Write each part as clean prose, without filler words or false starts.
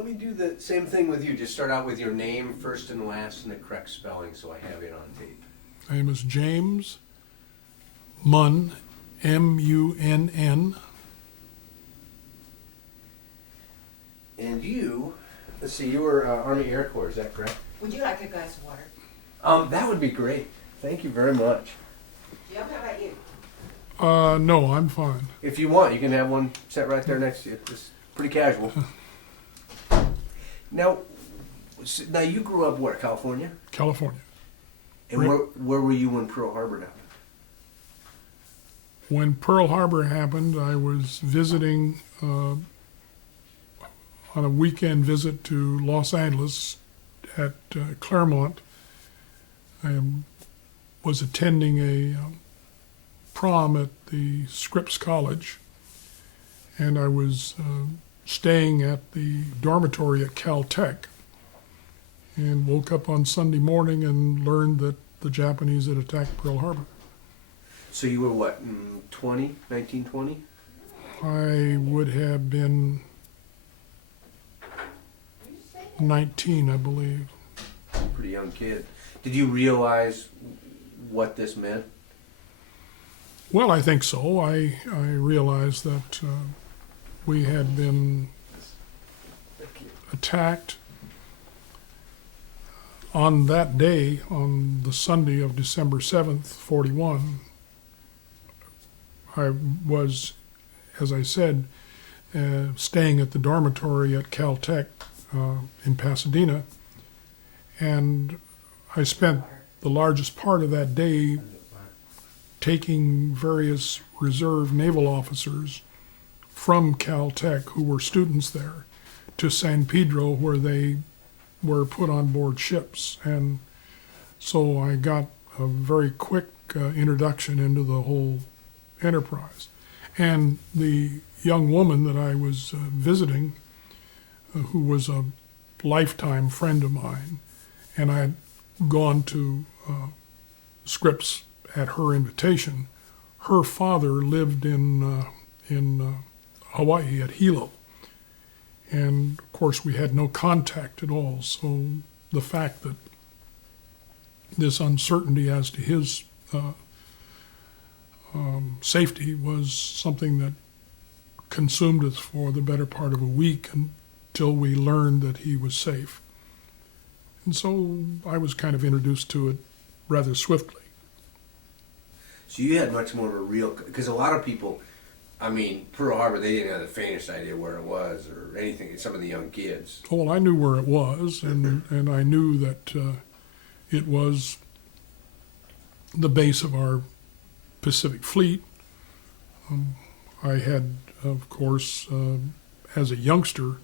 let me do the same thing with you. Just start out with your name, first and last, and the correct spelling so I have it on tape. My name is James Munn, M-U-N-N. And you, let's see, you were Army Air Corps, is that correct? Would you like a glass of water? That would be great. Thank you very much. Jim, how about you? No, I'm fine. If you want, you can have one set right there next to you. It's pretty casual. Now you grew up where? California? California. And where were you when Pearl Harbor happened? When Pearl Harbor happened, I was visiting on a weekend visit to Los Angeles at Claremont. I was attending a prom at the Scripps College, and I was staying at the dormitory at Caltech, and woke up on Sunday morning and learned that the Japanese had attacked Pearl Harbor. So you were what, 1920? I would have been 19, I believe. Pretty young kid. Did you realize what this meant? Well, I think so. I realized that we had been attacked on that day, on the Sunday of December 7th, 41. I was, as I said, staying at the dormitory at Caltech in Pasadena, and I spent the largest part of that day taking various reserve naval officers from Caltech who were students there to San Pedro, where they were put on board ships. And so I got a very quick introduction into the whole enterprise. And the young woman that I was visiting, who was a lifetime friend of mine, and I had gone to Scripps at her invitation. Her father lived in Hawaii at Hilo, and of course we had no contact at all. So the fact that this uncertainty as to his safety was something that consumed us for the better part of a week until we learned that he was safe. And so I was kind of introduced to it rather swiftly. So you had much more of a real, because a lot of people, I mean, Pearl Harbor, they didn't have the faintest idea where it was or anything, some of the young kids. Well, I knew where it was, and I knew that it was the base of our Pacific Fleet. I had, of course, as a youngster,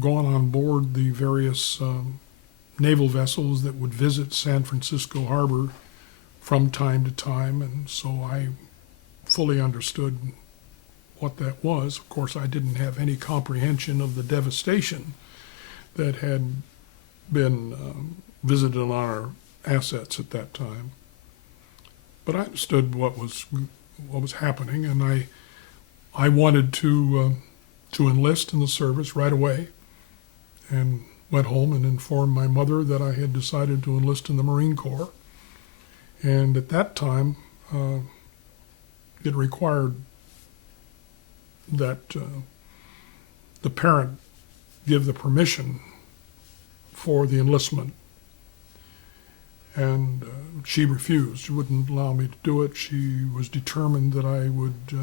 gone on board the various naval vessels that would visit San Francisco Harbor from time to time, and so I fully understood what that was. Of course, I didn't have any comprehension of the devastation that had been visited on our assets at that time. But I understood what was happening, and I wanted to enlist in the service right away, and went home and informed my mother that I had decided to enlist in the Marine Corps. And at that time, it required that the parent give the permission for the enlistment. And she refused. She wouldn't allow me to do it. She was determined that I would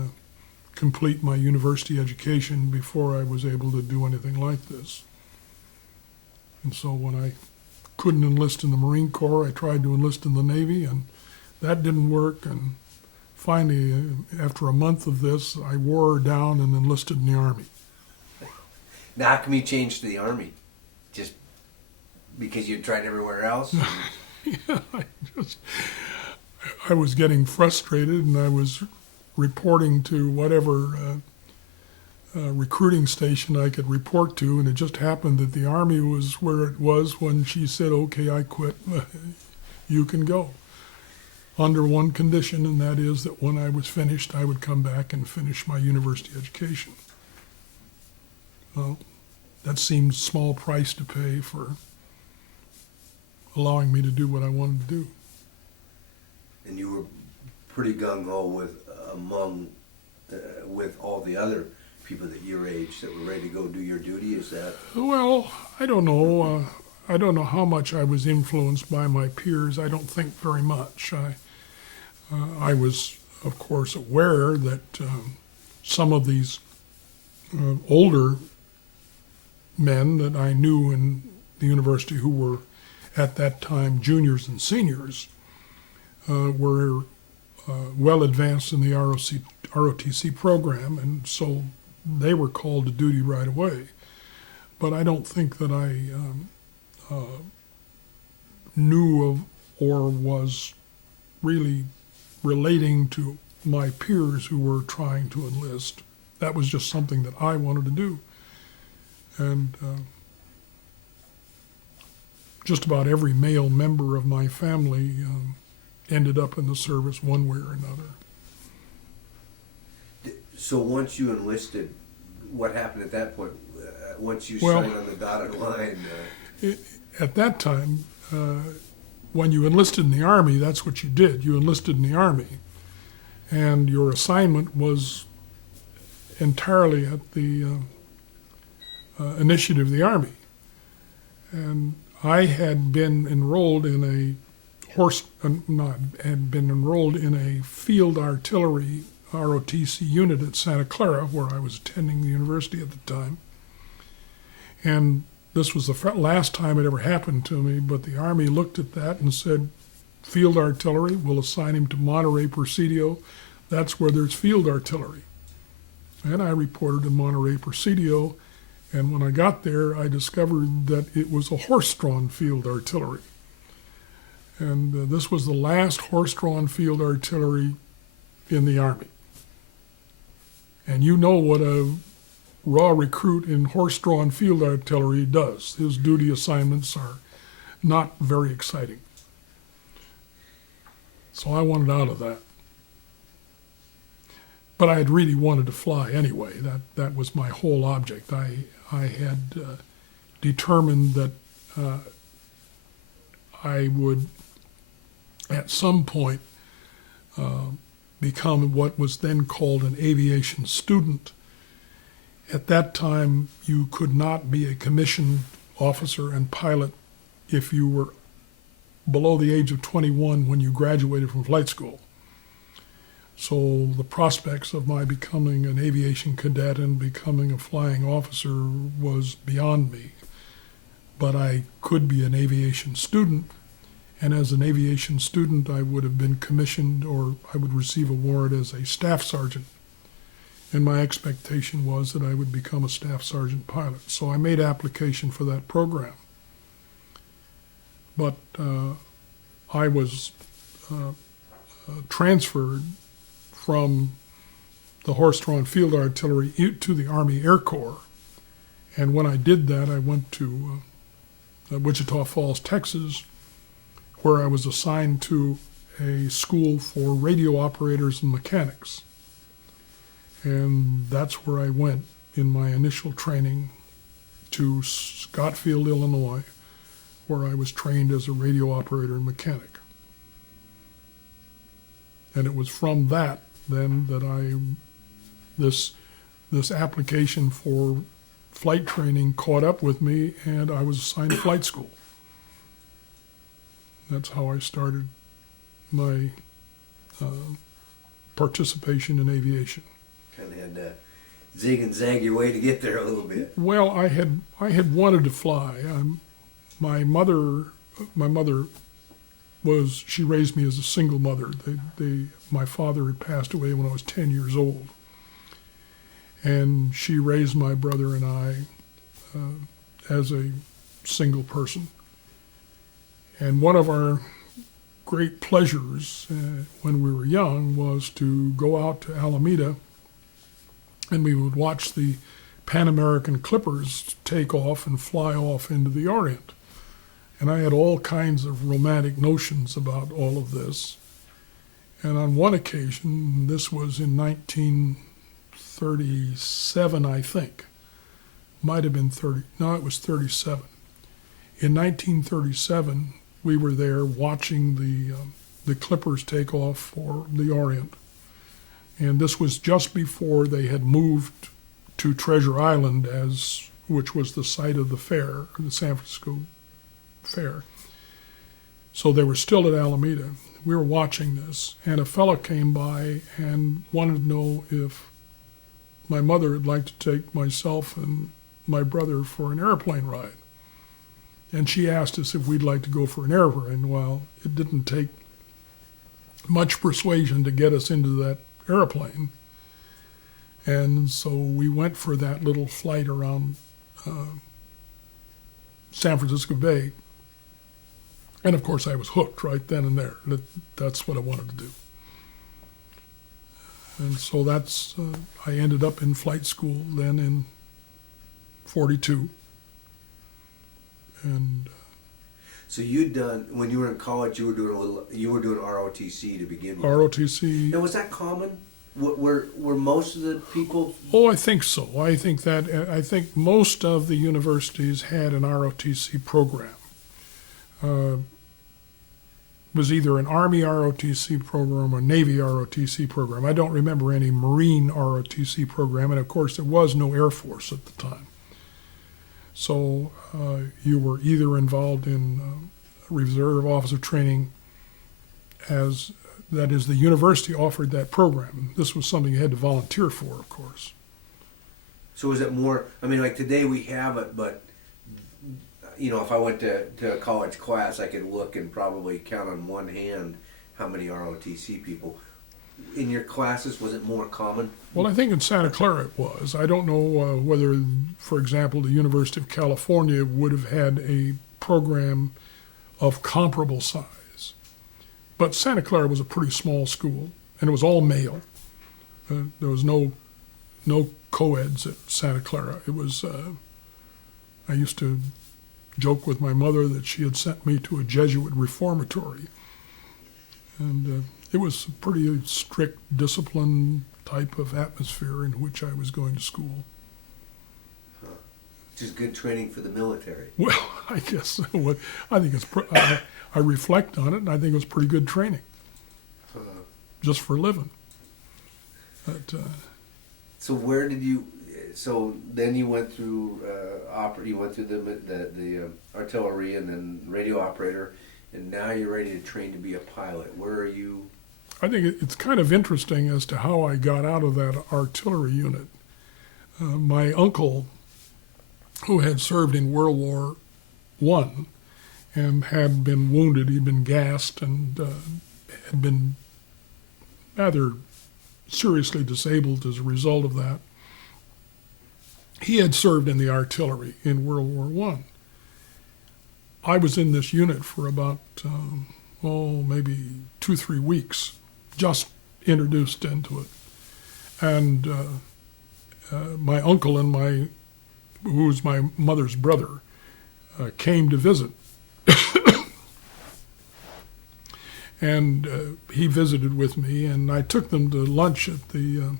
complete my university education before I was able to do anything like this. And so when I couldn't enlist in the Marine Corps, I tried to enlist in the Navy, and that didn't work. And finally, after a month of this, I wore her down and enlisted in the Army. Now, how come you changed to the Army? Just because you tried everywhere else? Yeah, I was getting frustrated, and I was reporting to whatever recruiting station I could report to, and it just happened that the Army was where it was when she said, "Okay, I quit. You can go." Under one condition, and that is that when I was finished, I would come back and finish my university education. Well, that seemed small price to pay for allowing me to do what I wanted to do. And you were pretty gung-ho with all the other people that your age that were ready to go do your duty. Is that? Well, I don't know. I don't know how much I was influenced by my peers. I don't think very much. I was, of course, aware that some of these older men that I knew in the university who were at that time juniors and seniors were well advanced in the ROTC program, and so they were called to duty right away. But I don't think that I knew of or was really relating to my peers who were trying to enlist. That was just something that I wanted to do. And just about every male member of my family ended up in the service one way or another. So once you enlisted, what happened at that point? Once you Well, signed on the dotted line? At that time, when you enlisted in the Army, that's what you did. You enlisted in the Army, and your assignment was entirely at the initiative of the Army. And I had been enrolled in a field artillery ROTC unit at Santa Clara, where I was attending the university at the time. And this was the last time it ever happened to me, but the Army looked at that and said, field artillery, we'll assign him to Monterey Presidio. That's where there's field artillery. And I reported to Monterey Presidio, and when I got there, I discovered that it was a horse-drawn field artillery. And this was the last horse-drawn field artillery in the Army. And you know what a raw recruit in horse-drawn field artillery does. His duty assignments are not very exciting. So I wanted out of that. But I had really wanted to fly anyway. That was my whole object. I had determined that I would, at some point, become what was then called an aviation student. At that time, you could not be a commissioned officer and pilot if you were below the age of 21 when you graduated from flight school. So the prospects of my becoming an aviation cadet and becoming a flying officer was beyond me. But I could be an aviation student, and as an aviation student, I would have been commissioned, or I would receive a warrant as a staff sergeant. And my expectation was that I would become a staff sergeant pilot. So I made application for that program. But I was transferred from the horse-drawn field artillery to the Army Air Corps. And when I did that, I went to Wichita Falls, Texas, where I was assigned to a school for radio operators and mechanics. And that's where I went in my initial training, to Scottsfield, Illinois, where I was trained as a radio operator and mechanic. And it was from that then that this application for flight training caught up with me, and I was assigned to flight school. That's how I started my participation in aviation. Kind of had to zig and zag your way to get there a little bit. Well, I had wanted to fly. My mother she raised me as a single mother. My father had passed away when I was 10 years old. And she raised my brother and I as a single person. And one of our great pleasures when we were young was to go out to Alameda, and we would watch the Pan American Clippers take off and fly off into the Orient. And I had all kinds of romantic notions about all of this. And on one occasion, this was in 1937, I think, might have been 30. No, it was 37. In 1937, we were there watching the Clippers take off for the Orient. And this was just before they had moved to Treasure Island, which was the site of the fair, the San Francisco Fair. So they were still at Alameda. We were watching this, and a fellow came by and wanted to know if my mother would like to take myself and my brother for an airplane ride. And she asked us if we'd like to go for an airplane. Well, it didn't take much persuasion to get us into that airplane. And so we went for that little flight around San Francisco Bay. And of course I was hooked right then and there. That's what I wanted to do. And so I ended up in flight school then in 42. And So you'd done, when you were in college, you were doing ROTC to begin with. ROTC. Now, was that common? Were most of the people? Oh, I think so. I think most of the universities had an ROTC program. Was either an Army ROTC program or Navy ROTC program. I don't remember any Marine ROTC program, and of course there was no Air Force at the time. So you were either involved in reserve officer training, that is, the university offered that program. This was something you had to volunteer for, of course. So is it more? I mean, like today we have it, but if I went to a college class, I could look and probably count on one hand how many ROTC people. In your classes, was it more common? Well, I think in Santa Clara it was. I don't know whether, for example, the University of California would have had a program of comparable size. But Santa Clara was a pretty small school, and it was all male. There was no co-eds at Santa Clara. It was, I used to joke with my mother that she had sent me to a Jesuit reformatory. And it was a pretty strict discipline type of atmosphere in which I was going to school. Just good training for the military. Well, I guess I think I reflect on it, and I think it was pretty good training, just for a living. But, so where did you? So then you went through you went through the artillery and then radio operator, and now you're ready to train to be a pilot. Where are you? I think it's kind of interesting as to how I got out of that artillery unit. My uncle, who had served in World War I and had been wounded, he'd been gassed and had been rather seriously disabled as a result of that. He had served in the artillery in World War I. I was in this unit for about, maybe 2-3 weeks, just introduced into it. And my uncle and who was my mother's brother, came to visit. And he visited with me, and I took them to lunch at the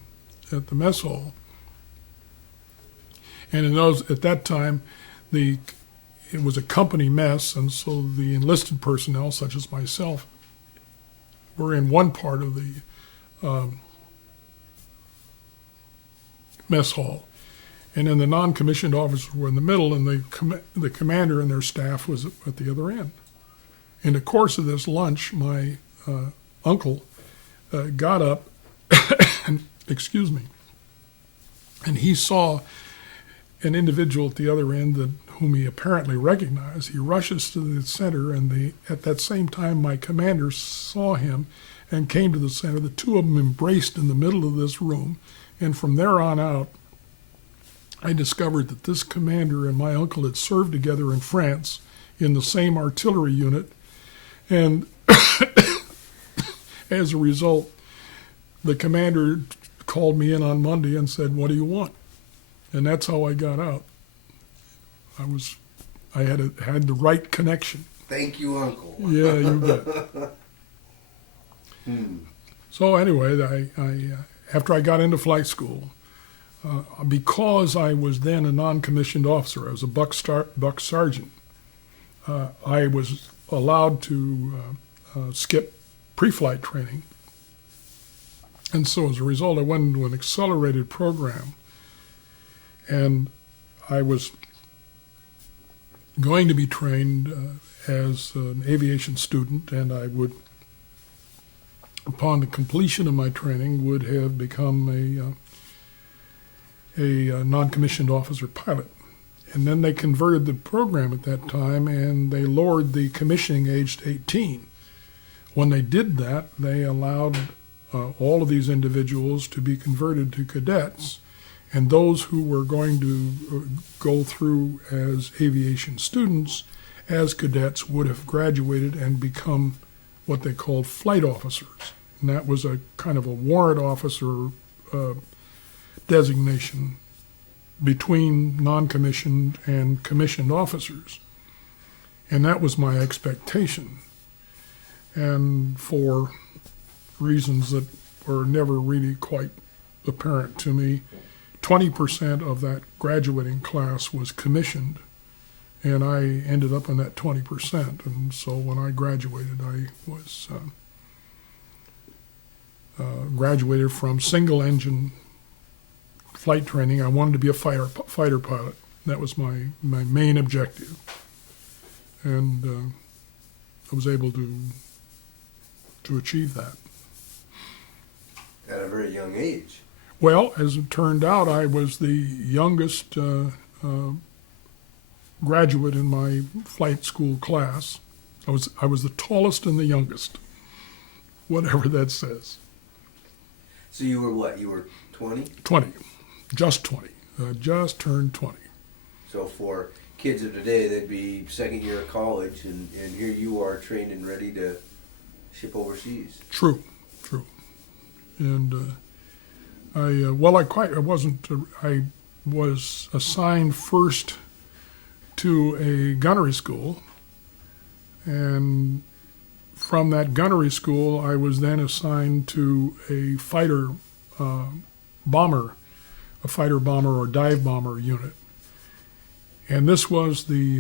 mess hall. And at that time, it was a company mess, and so the enlisted personnel, such as myself, were in one part of the mess hall, and then the non-commissioned officers were in the middle, and the commander and their staff was at the other end. In the course of this lunch, my uncle got up, and, excuse me, and he saw an individual at the other end whom he apparently recognized. He rushes to the center, and at that same time, my commander saw him and came to the center. The two of them embraced in the middle of this room, and from there on out, I discovered that this commander and my uncle had served together in France in the same artillery unit, and as a result, the commander called me in on Monday and said, "What do you want?" And that's how I got out. I had the right connection. Thank you, Uncle. Yeah, you bet. So anyway, I after I got into flight school, because I was then a non-commissioned officer, I was a buck sergeant, I was allowed to skip pre-flight training. And so as a result, I went into an accelerated program, and I was going to be trained as an aviation student, and I would, upon the completion of my training, would have become a non-commissioned officer pilot. And then they converted the program at that time, and they lowered the commissioning age to 18. When they did that, they allowed all of these individuals to be converted to cadets, and those who were going to go through as aviation students as cadets would have graduated and become what they called flight officers. And that was a kind of a warrant officer designation between non-commissioned and commissioned officers. And that was my expectation. And for reasons that were never really quite apparent to me, 20% of that graduating class was commissioned, and I ended up in that 20%. And so when I graduated, I was graduated from single engine flight training. I wanted to be a fighter pilot. That was my main objective. And I was able to achieve that. At a very young age. Well, as it turned out, I was the youngest graduate in my flight school class. I was the tallest and the youngest, whatever that says. So you were what? You were 20? 20, just 20. Just turned 20. So for kids of today, they'd be second year of college, and here you are trained and ready to ship overseas. True. And I was assigned first to a gunnery school, and from that gunnery school, I was then assigned to a fighter bomber or dive bomber unit. And this was this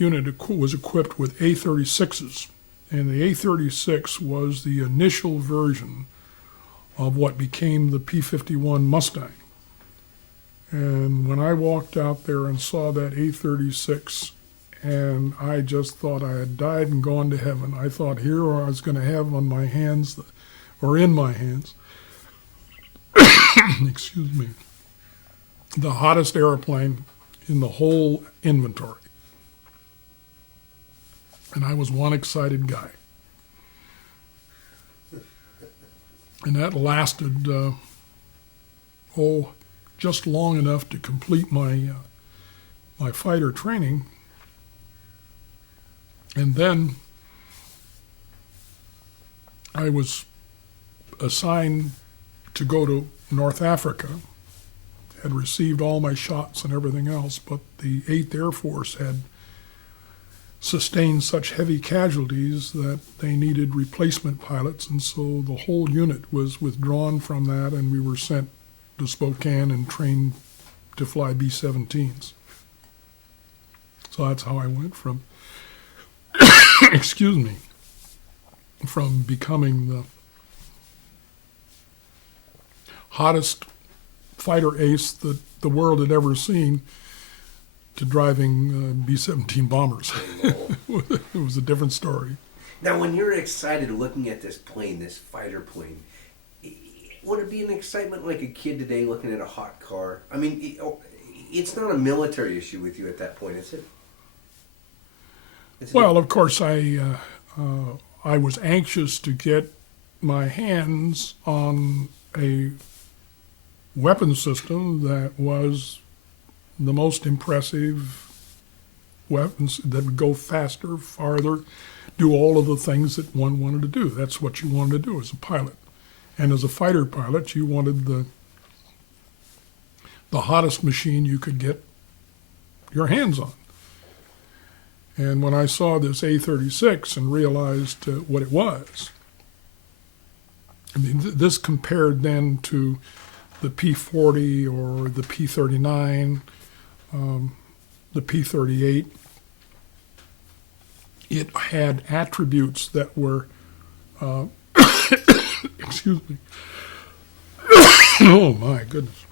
unit was equipped with A-36s, and the A-36 was the initial version of what became the P-51 Mustang. And when I walked out there and saw that A-36, and I just thought I had died and gone to heaven. I thought here I was going to have on my hands, or in my hands, excuse me, the hottest airplane in the whole inventory. And I was one excited guy. And that lasted, just long enough to complete my fighter training. And then I was assigned to go to North Africa. Had received all my shots and everything else, but the 8th Air Force had sustained such heavy casualties that they needed replacement pilots, and so the whole unit was withdrawn from that, and we were sent to Spokane and trained to fly B-17s. So that's how I went from, excuse me, from becoming the hottest fighter ace that the world had ever seen to driving B-17 bombers. It was a different story. Now, when you're excited looking at this plane, this fighter plane, would it be an excitement like a kid today looking at a hot car? I mean, it's not a military issue with you at that point, is it? Well, of course, I was anxious to get my hands on a weapon system that was the most impressive weapons that would go faster, farther, do all of the things that one wanted to do. That's what you wanted to do as a pilot. And as a fighter pilot, you wanted the hottest machine you could get your hands on. And when I saw this A-36 and realized what it was, I mean, this compared then to the P-40 or the P-39, the P-38. It had attributes that were, excuse me, oh my goodness.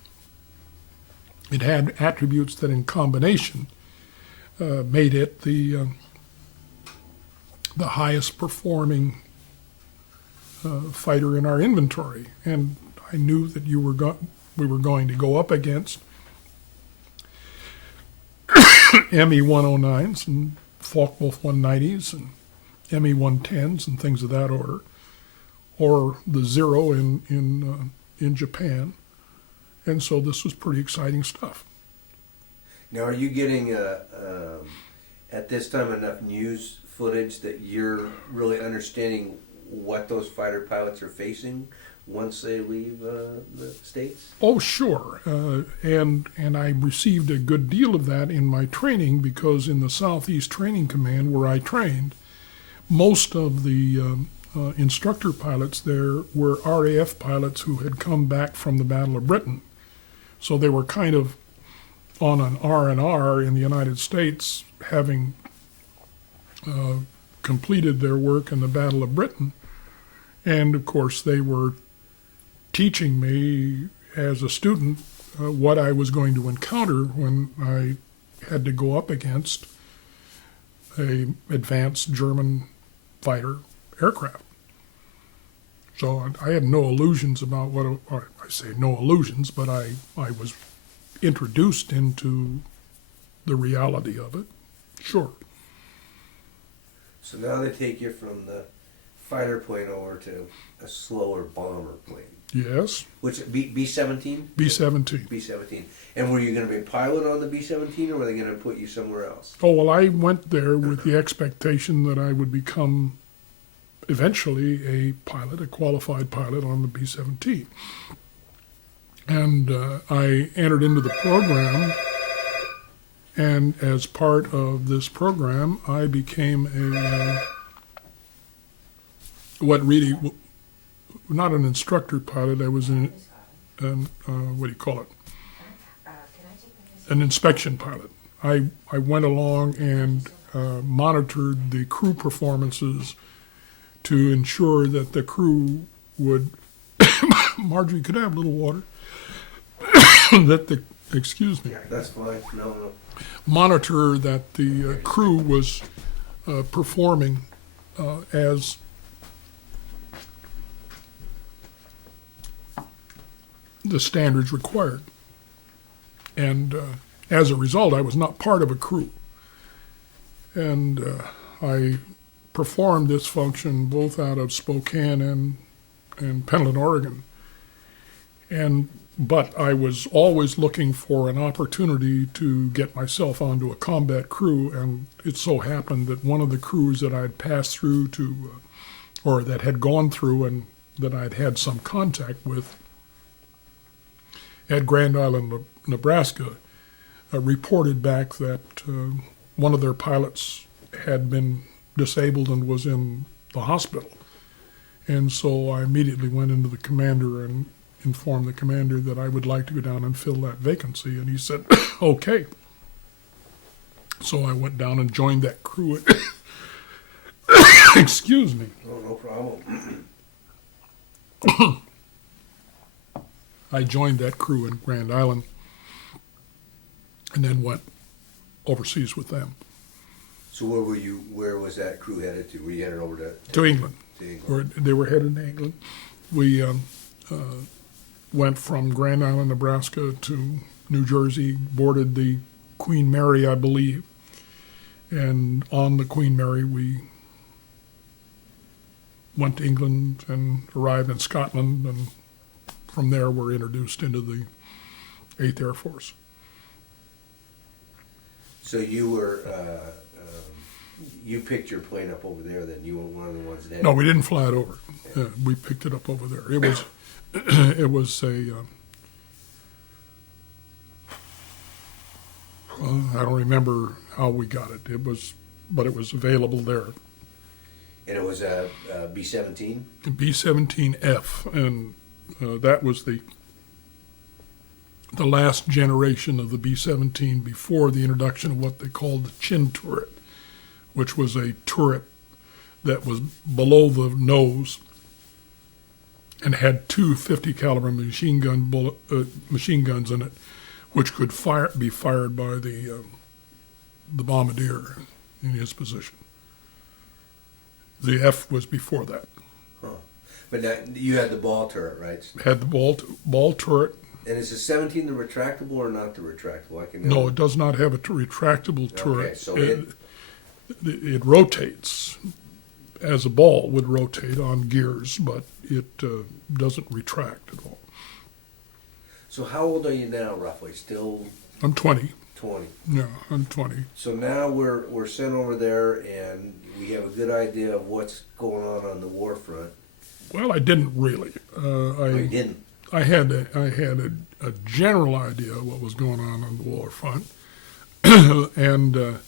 It had attributes that in combination made it the highest performing fighter in our inventory. And I knew that we were going to go up against ME-109s and Focke-Wulf 190s and ME-110s and things of that order, or the Zero in Japan. And so this was pretty exciting stuff. Now, are you getting at this time enough news footage that you're really understanding what those fighter pilots are facing once they leave the States? Oh, sure. And I received a good deal of that in my training, because in the Southeast Training Command where I trained, most of the instructor pilots there were RAF pilots who had come back from the Battle of Britain. So they were kind of on an R&R in the United States, having completed their work in the Battle of Britain. And of course they were teaching me as a student what I was going to encounter when I had to go up against a advanced German fighter aircraft. So I had no illusions about or I say no illusions, but I was introduced into the reality of it, sure. So now they take you from the fighter plane over to a slower bomber plane. Yes, Which, B-17? B-17. B-17. And were you going to be a pilot on the B-17, or were they going to put you somewhere else? Oh, well, I went there with the expectation that I would become eventually a pilot, a qualified pilot on the B-17. And I entered into the program, and as part of this program, I became not an instructor pilot, I was what do you call it? An inspection pilot. I went along and monitored the crew performances to ensure that the crew would, Marjorie, could I have a little water? Excuse me. Yeah, that's fine. No. Monitor that the crew was performing as the standards required. And as a result, I was not part of a crew. And I performed this function both out of Spokane and Pendleton, Oregon. But I was always looking for an opportunity to get myself onto a combat crew, and it so happened that one of the crews that I'd passed through or that had gone through and that I'd had some contact with at Grand Island, Nebraska, reported back that one of their pilots had been disabled and was in the hospital. And so I immediately went into the commander and informed the commander that I would like to go down and fill that vacancy. And he said, okay. So I went down and joined that crew. Excuse me. Oh, no problem. I joined that crew in Grand Island and then went overseas with them. So where was that crew headed to? Were you headed over to England. To England. They were headed to England. We went from Grand Island, Nebraska to New Jersey, boarded the Queen Mary, I believe. And on the Queen Mary, we went to England and arrived in Scotland, and from there were introduced into the 8th Air Force. So you were, you picked your plane up over there then? You were one of the ones that... No, we didn't fly it over. We picked it up over there. It was, it was a, I don't remember how we got it. But it was available there. And it was a B-17? B-17F, and that was the the last generation of the B-17 before the introduction of what they called the chin turret, which was a turret that was below the nose and had two 50 caliber machine guns in it, which could be fired by the bombardier in his position. The F was before that. Huh. But now, you had the ball turret, right? Had the ball turret. And is the 17 the retractable or not the retractable? I can No, it does not have a retractable turret. Okay, so it rotates as a ball would rotate on gears, but it doesn't retract at all. So how old are you now, roughly? Still I'm 20. 20. Yeah, I'm 20. So now we're sent over there, and we have a good idea of what's going on the war front. Well, I didn't really. You didn't. I had a general idea of what was going on the war front, and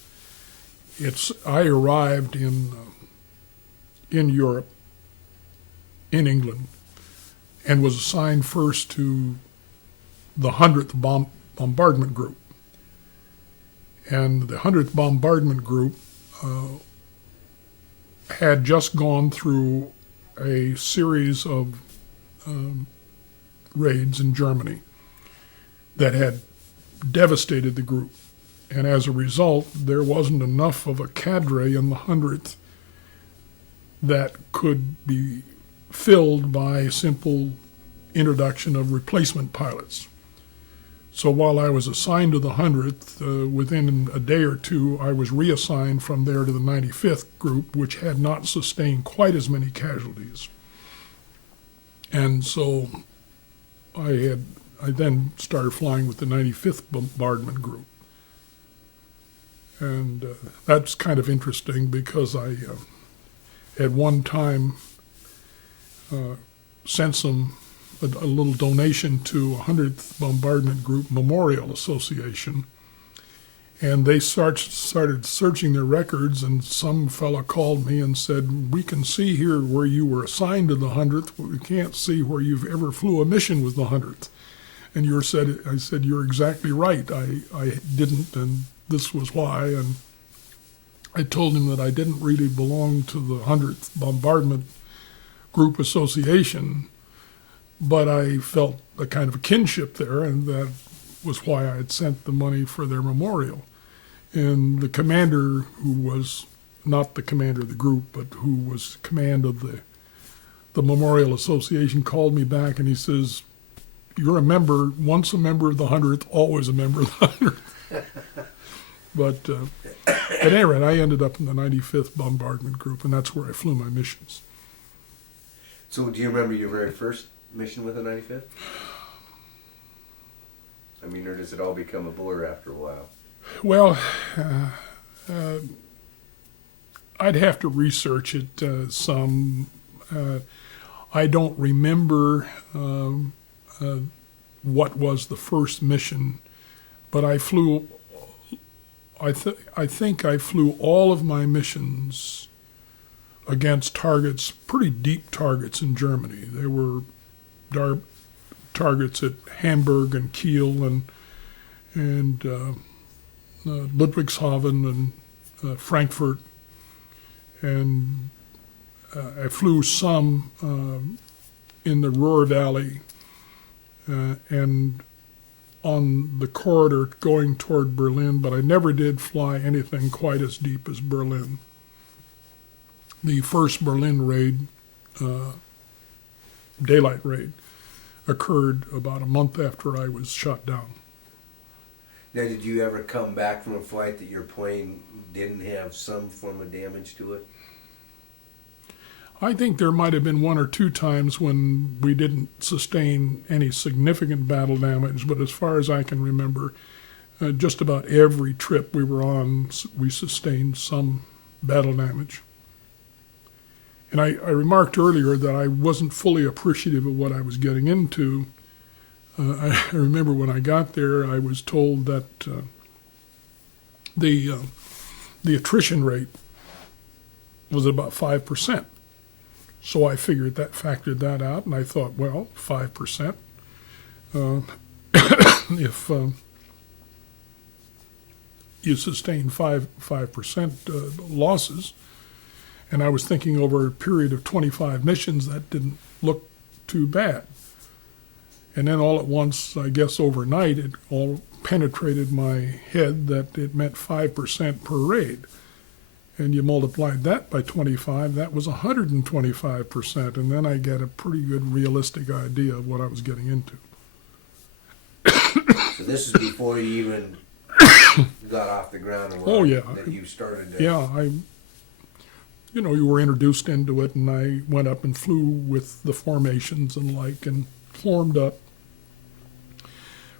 I arrived in Europe, in England, and was assigned first to the 100th Bombardment Group. And the 100th Bombardment Group had just gone through a series of raids in Germany that had devastated the group. And as a result, there wasn't enough of a cadre in the 100th that could be filled by simple introduction of replacement pilots. So while I was assigned to the 100th, within a day or two, I was reassigned from there to the 95th group, which had not sustained quite as many casualties. And so I then started flying with the 95th Bombardment Group. And that's kind of interesting because I, at one time, sent a little donation to 100th Bombardment Group Memorial Association, and they started searching their records, and some fella called me and said, "We can see here where you were assigned to the 100th, but we can't see where you've ever flew a mission with the 100th." And I said, "You're exactly right. I didn't, and this was why." And I told him that I didn't really belong to the 100th Bombardment Group Association, but I felt a kind of a kinship there, and that was why I had sent the money for their memorial. And the commander, who was not the commander of the group, but who was command of the Memorial Association, called me back and he says, "You're a member, once a member of the 100th, always a member of the 100th." But at any rate, I ended up in the 95th Bombardment Group, and that's where I flew my missions. So do you remember your very first mission with the 95th? I mean, or does it all become a blur after a while? Well, I'd have to research it some. I don't remember what was the first mission, but I flew. I think I flew all of my missions against targets, pretty deep targets in Germany. There were targets at Hamburg and Kiel and Ludwigshafen and Frankfurt, and I flew some in the Ruhr Valley and on the corridor going toward Berlin, but I never did fly anything quite as deep as Berlin. The first Berlin raid, daylight raid, occurred about a month after I was shot down. Now, did you ever come back from a flight that your plane didn't have some form of damage to it? I think there might have been one or two times when we didn't sustain any significant battle damage, but as far as I can remember, just about every trip we were on, we sustained some battle damage. And I remarked earlier that I wasn't fully appreciative of what I was getting into. I remember when I got there, I was told that the attrition rate was about 5%. So I factored that out, and I thought, well, 5%. if you sustain 5% losses, and I was thinking over a period of 25 missions, that didn't look too bad. And then all at once, I guess overnight, it all penetrated my head that it meant 5% per raid. And you multiplied that by 25, that was 125%. And then I get a pretty good realistic idea of what I was getting into. So this is before you even got off the ground and Oh, yeah. that you started to... Yeah, you were introduced into it, and I went up and flew with the formations and like, and formed up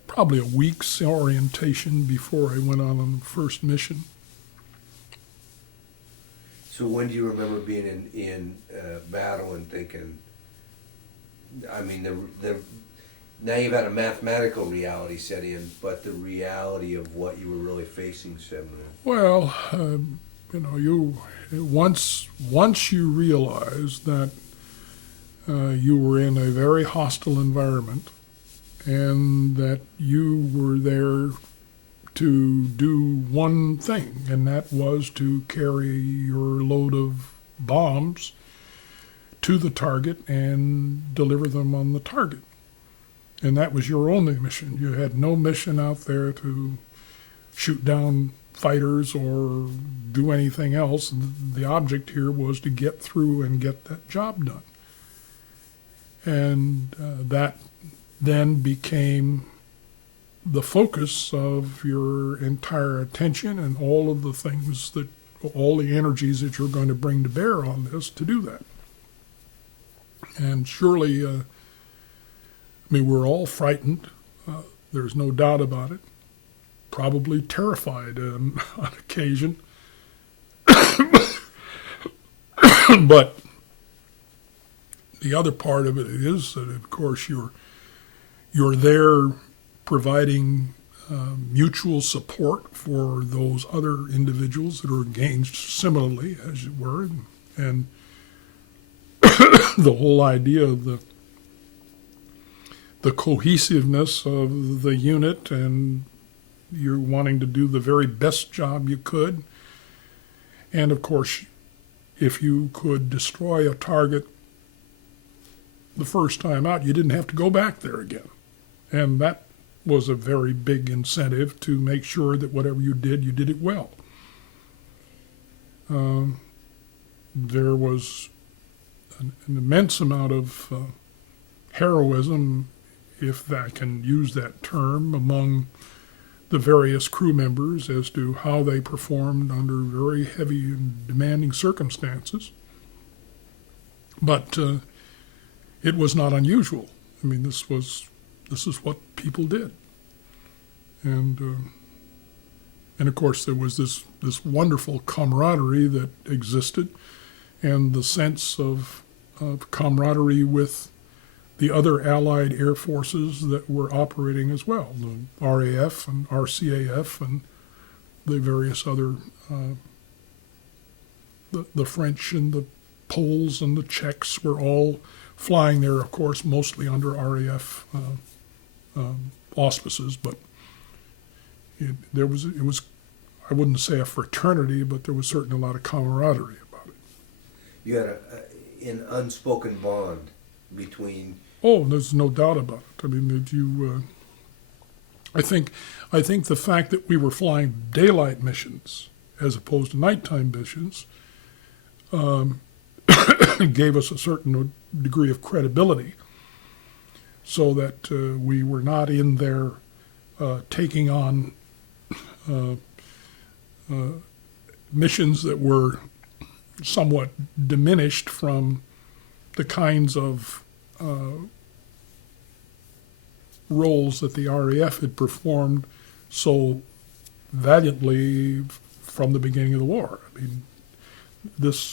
probably a week's orientation before I went on the first mission. So when do you remember being in battle and thinking, I mean, the now you've had a mathematical reality set in, but the reality of what you were really facing set in? Well, you once you realize that you were in a very hostile environment and that you were there to do one thing, and that was to carry your load of bombs to the target and deliver them on the target. And that was your only mission. You had no mission out there to shoot down fighters or do anything else. The object here was to get through and get that job done. And that then became the focus of your entire attention and all of the things that, all the energies that you're going to bring to bear on this to do that. And surely, we're all frightened. There's no doubt about it. Probably terrified on occasion. But the other part of it is that, of course, you're there providing mutual support for those other individuals that are engaged similarly, as it were, and the whole idea of the cohesiveness of the unit, and you're wanting to do the very best job you could. And of course, if you could destroy a target the first time out, you didn't have to go back there again. And that was a very big incentive to make sure that whatever you did it well. There was an immense amount of heroism, if I can use that term, among the various crew members as to how they performed under very heavy and demanding circumstances. But it was not unusual. I mean, this is what people did. And of course there was this wonderful camaraderie that existed, and the sense of camaraderie with the other Allied air forces that were operating as well, the RAF and RCAF and the various other, the French and the Poles and the Czechs were all flying there, of course, mostly under RAF auspices, but it was, I wouldn't say a fraternity, but there was certainly a lot of camaraderie about it. You had an unspoken bond between... Oh, there's no doubt about it. I mean, that I think the fact that we were flying daylight missions as opposed to nighttime missions gave us a certain degree of credibility, so that we were not in there taking on missions that were somewhat diminished from the kinds of roles that the RAF had performed so valiantly from the beginning of the war. The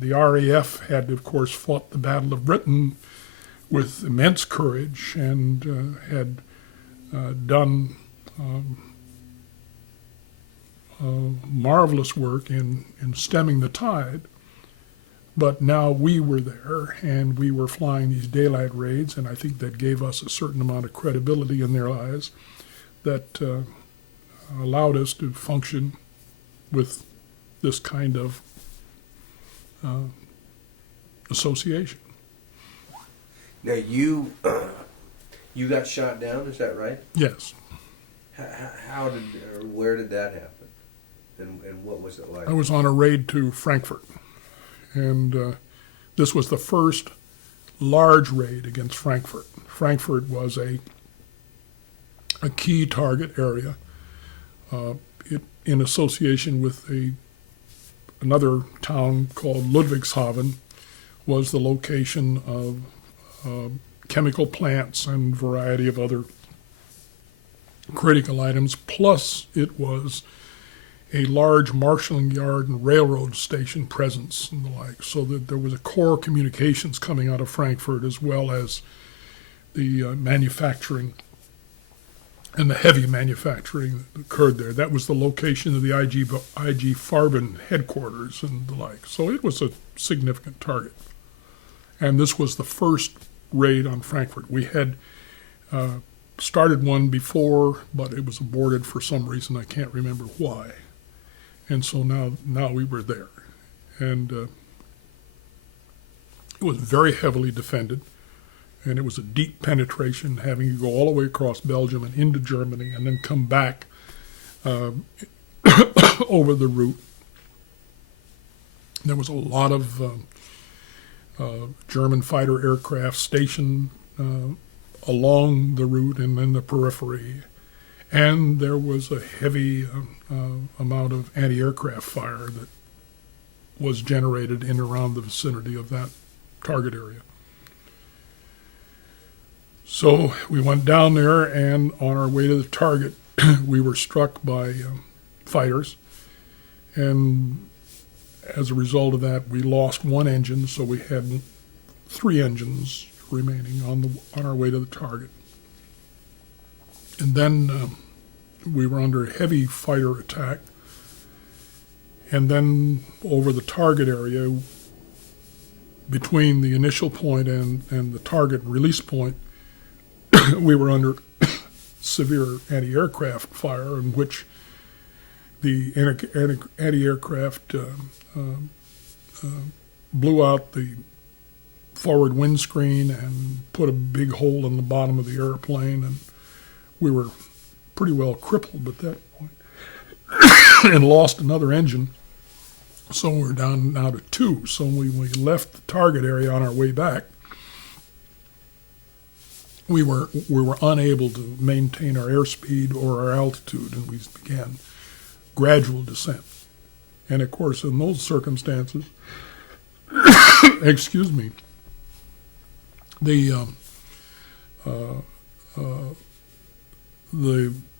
RAF had, of course, fought the Battle of Britain with immense courage and had done marvelous work in stemming the tide. But now we were there, and we were flying these daylight raids, and I think that gave us a certain amount of credibility in their eyes. that allowed us to function with this kind of association. Now you you got shot down, is that right? Yes. How did or where did that happen? And what was it like? I was on a raid to Frankfurt, and this was the first large raid against Frankfurt. Frankfurt was a key target area. In association with another town called Ludwigshafen, was the location of chemical plants and variety of other critical items, plus it was a large marshalling yard and railroad station presence and the like, so that there was a core communications coming out of Frankfurt, as well as the manufacturing and the heavy manufacturing that occurred there. That was the location of the IG Farben headquarters and the like. So it was a significant target. And this was the first raid on Frankfurt. We had started one before, but it was aborted for some reason. I can't remember why. And so now we were there. And it was very heavily defended. And it was a deep penetration, having to go all the way across Belgium and into Germany and then come back over the route. There was a lot of German fighter aircraft stationed along the route and in the periphery. And there was a heavy amount of anti-aircraft fire that was generated in and around the vicinity of that target area. So we went down there, and on our way to the target, we were struck by fighters. And as a result of that, we lost one engine, so we had 3 engines remaining on our way to the target. And then we were under heavy fighter attack. And then over the target area, between the initial point and the target release point, we were under severe anti-aircraft fire, in which the anti-aircraft blew out the forward windscreen and put a big hole in the bottom of the airplane, and we were pretty well crippled at that point and lost another engine. So we're down now to 2. So when we left the target area on our way back, we were unable to maintain our airspeed or our altitude, and we began gradual descent. And of course, in those circumstances, excuse me, the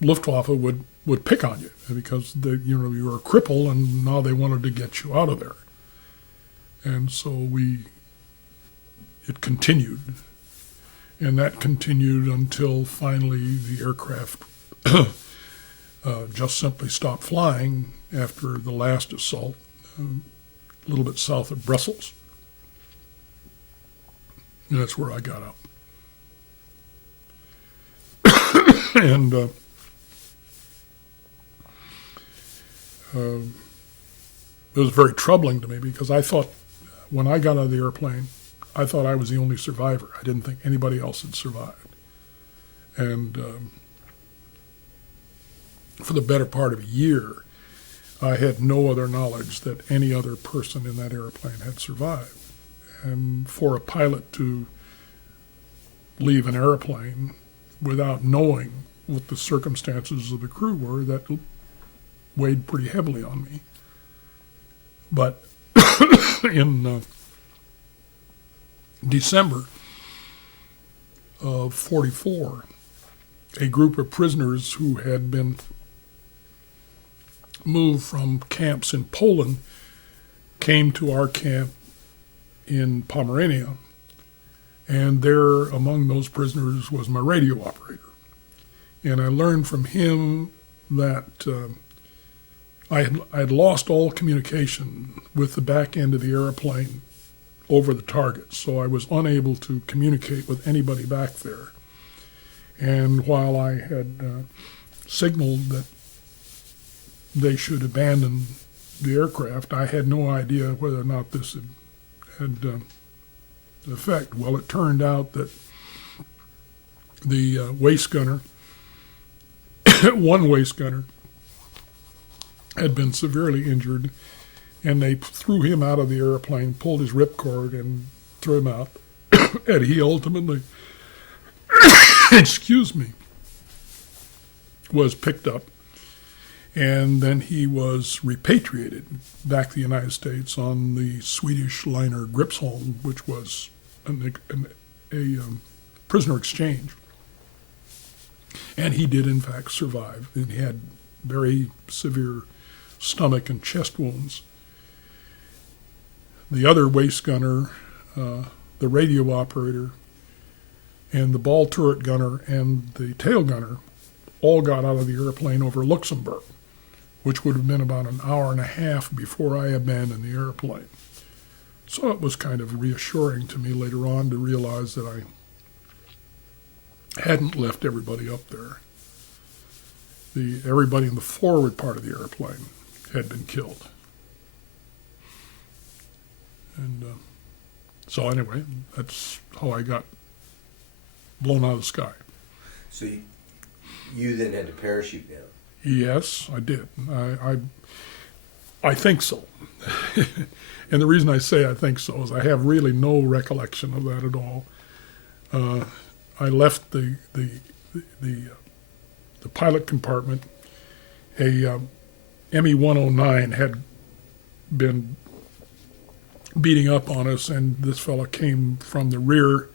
Luftwaffe would pick on you because you were a cripple, and now they wanted to get you out of there. And so it continued. And that continued until finally the aircraft just simply stopped flying after the last assault, a little bit south of Brussels. And that's where I got out. And it was very troubling to me because I thought, when I got out of the airplane, I thought I was the only survivor. I didn't think anybody else had survived. And for the better part of a year, I had no other knowledge that any other person in that airplane had survived. And for a pilot to leave an airplane without knowing what the circumstances of the crew were, that weighed pretty heavily on me. But in December of 1944, a group of prisoners who had been moved from camps in Poland came to our camp in Pomerania, and there among those prisoners was my radio operator. And I learned from him that I had lost all communication with the back end of the airplane over the target, so I was unable to communicate with anybody back there. And while I had signaled that they should abandon the aircraft. I had no idea whether or not this had effect. Well, it turned out that the waist gunner, one waist gunner, had been severely injured, and they threw him out of the airplane, pulled his ripcord, and threw him out. And he ultimately, excuse me, was picked up, and then he was repatriated back to the United States on the Swedish liner Gripsholm, which was a prisoner exchange. And he did, in fact, survive. And he had very severe stomach and chest wounds. The other waist gunner, the radio operator, and the ball turret gunner and the tail gunner all got out of the airplane over Luxembourg, which would have been about an hour and a half before I abandoned the airplane. So it was kind of reassuring to me later on to realize that I hadn't left everybody up there. Everybody in the forward part of the airplane had been killed. And so anyway, that's how I got blown out of the sky. So you then had to parachute down. Yes, I did. I think so. And the reason I say I think so is I have really no recollection of that at all. I left the pilot compartment. A ME-109 had been beating up on us, and this fella came from the rear,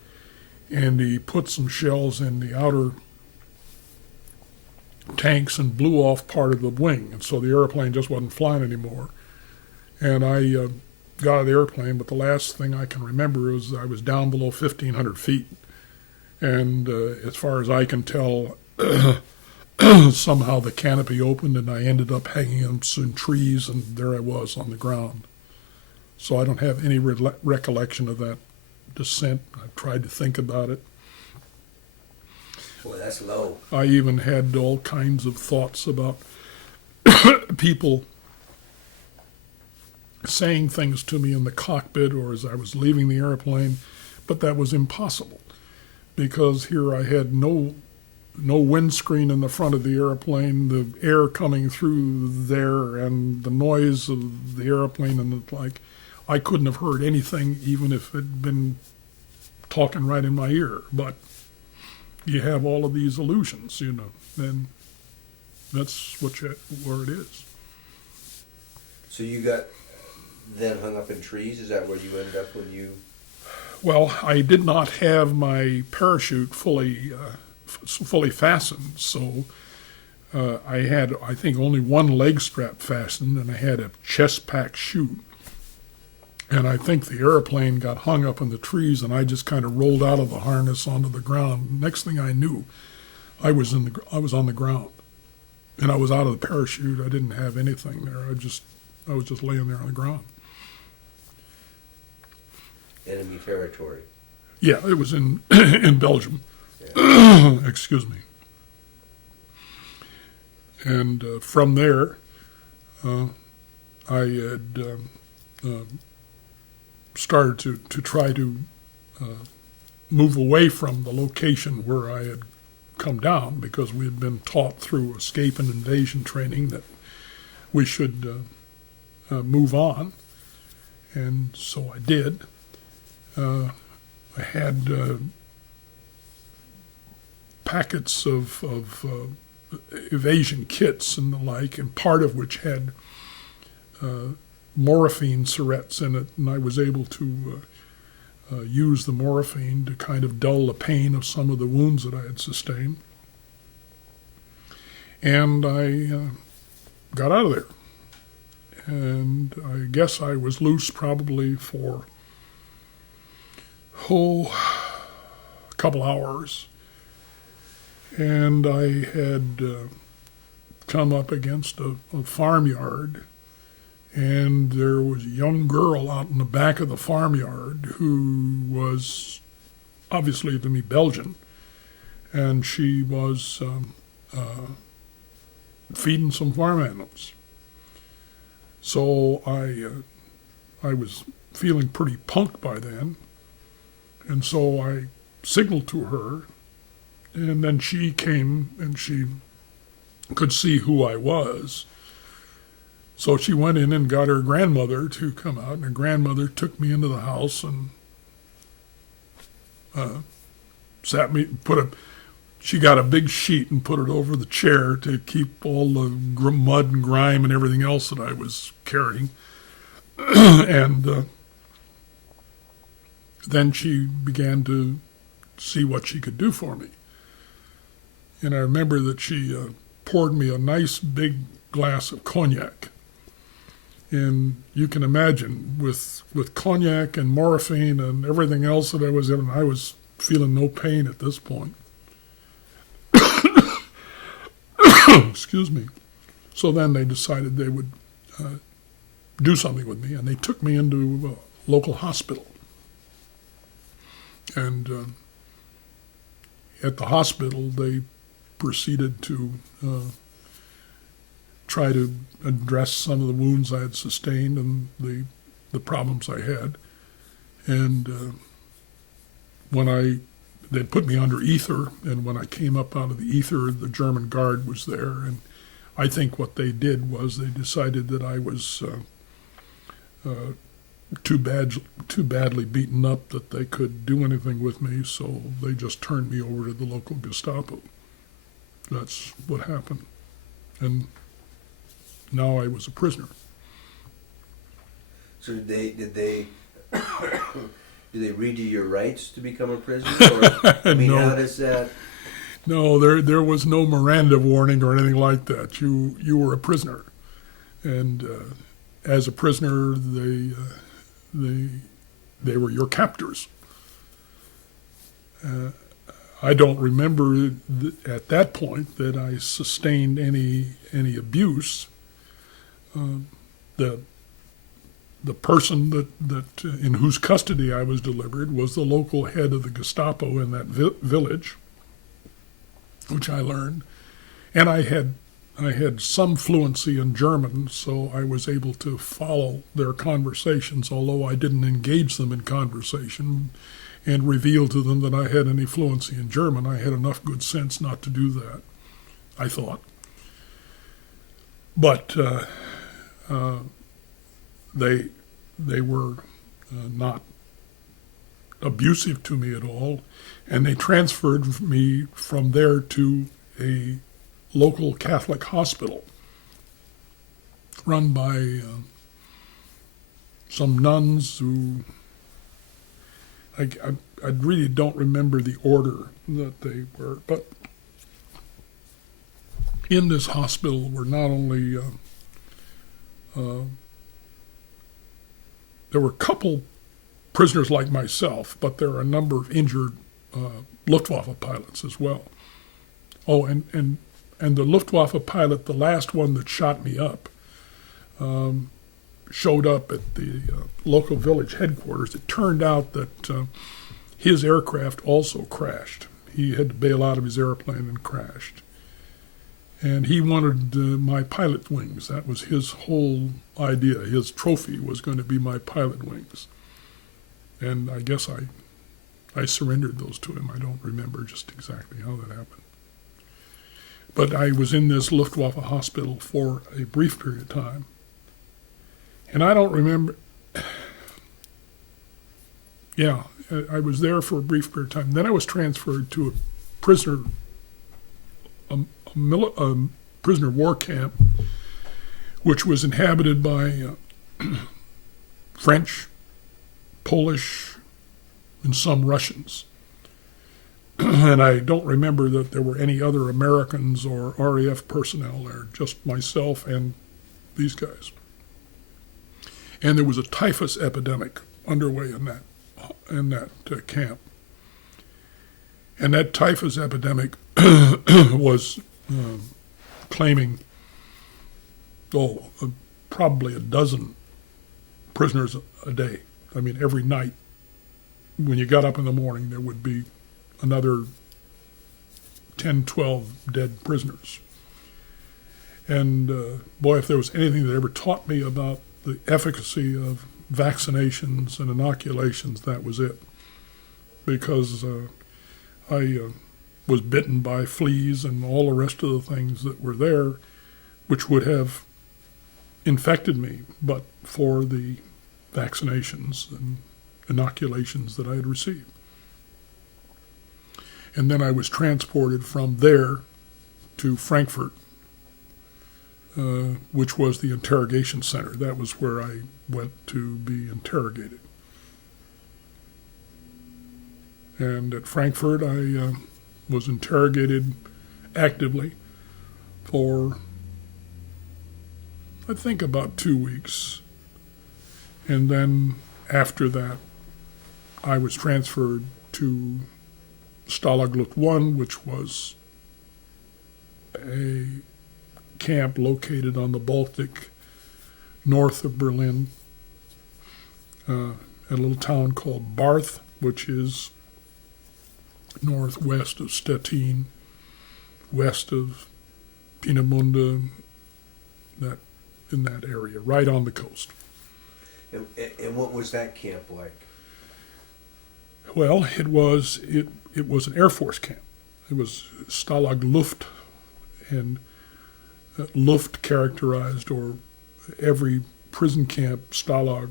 and he put some shells in the outer tanks and blew off part of the wing, and so the airplane just wasn't flying anymore. And I got out of the airplane, but the last thing I can remember is I was down below 1,500 feet, and as far as I can tell, somehow the canopy opened and I ended up hanging in some trees, and there I was on the ground. So I don't have any recollection of that descent. I've tried to think about it. Boy, that's low. I even had all kinds of thoughts about people saying things to me in the cockpit or as I was leaving the airplane, but that was impossible because here I had no windscreen in the front of the airplane, the air coming through there and the noise of the airplane and the like. I couldn't have heard anything even if it had been talking right in my ear, but you have all of these illusions, and that's where it is. So you got then hung up in trees? Is that where you ended up when you... Well, I did not have my parachute fully fastened, so I had, I think, only one leg strap fastened, and I had a chest pack chute. And I think the airplane got hung up in the trees, and I just kind of rolled out of the harness onto the ground. Next thing I knew, I was on the ground, and I was out of the parachute. I didn't have anything there. I was just laying there on the ground. Enemy territory. Yeah, it was in in Belgium. Yeah. Excuse me. And from there, I had started to try to move away from the location where I had come down because we had been taught through escape and invasion training that we should move on. And so I did. I had packets of evasion kits and the like, and part of which had morphine syrettes in it, and I was able to use the morphine to kind of dull the pain of some of the wounds that I had sustained. And I got out of there. And I guess I was loose probably for, a couple hours. And I had come up against a farmyard, and there was a young girl out in the back of the farmyard who was obviously to me Belgian, and she was feeding some farm animals. So I was feeling pretty punked by then, and so I signaled to her, and then she came and she could see who I was. So she went in and got her grandmother to come out, and her grandmother took me into the house and she got a big sheet and put it over the chair to keep all the mud and grime and everything else that I was carrying. And then she began to see what she could do for me. And I remember that she poured me a nice big glass of cognac. And you can imagine, with cognac and morphine and everything else that I was in, I was feeling no pain at this point. Excuse me. So then they decided they would do something with me, and they took me into a local hospital. And at the hospital, they proceeded to try to address some of the wounds I had sustained and the problems I had. And they put me under ether, and when I came up out of the ether, the German guard was there, and I think what they did was they decided that I was too badly beaten up that they could do anything with me, so they just turned me over to the local Gestapo. That's what happened. And now I was a prisoner. So did they read you your rights to become a prisoner? Or, I mean, No. how does that? No, there was no Miranda warning or anything like that. You were a prisoner, and as a prisoner, they were your captors. I don't remember at that point that I sustained any abuse. The person that in whose custody I was delivered was the local head of the Gestapo in that village, which I learned, and I had some fluency in German, so I was able to follow their conversations, although I didn't engage them in conversation and reveal to them that I had any fluency in German. I had enough good sense not to do that, I thought. But they were not abusive to me at all, and they transferred me from there to a local Catholic hospital run by some nuns who I really don't remember the order that they were, but in this hospital were not only there were a couple prisoners like myself, but there are a number of injured Luftwaffe pilots as well. Oh, and the Luftwaffe pilot, the last one that shot me up, showed up at the local village headquarters. It turned out that his aircraft also crashed. He had to bail out of his airplane and crashed. And he wanted my pilot wings. That was his whole idea. His trophy was going to be my pilot wings. And I guess I surrendered those to him. I don't remember just exactly how that happened. But I was in this Luftwaffe hospital for a brief period of time. And I don't remember, yeah, I was there for a brief period of time. Then I was transferred to a prisoner prisoner war camp, which was inhabited by French, Polish, and some Russians. And I don't remember that there were any other Americans or RAF personnel there, just myself and these guys. And there was a typhus epidemic underway in that camp. And that typhus epidemic was claiming, probably a dozen prisoners a day. I mean, every night when you got up in the morning, there would be another 10, 12 dead prisoners. And boy, if there was anything that ever taught me about the efficacy of vaccinations and inoculations, that was it. Because I was bitten by fleas and all the rest of the things that were there, which would have infected me, but for the vaccinations and inoculations that I had received. And then I was transported from there to Frankfurt, which was the interrogation center. That was where I went to be interrogated. And at Frankfurt, I was interrogated actively for, I think, about 2 weeks. And then after that, I was transferred to Stalag Luft 1, which was a camp located on the Baltic north of Berlin, a little town called Barth, which is northwest of Stettin, west of Peenemünde, that in that area, right on the coast. And what was that camp like? Well, it was an Air Force camp. It was Stalag Luft, and Luft characterized, or every prison camp, Stalag,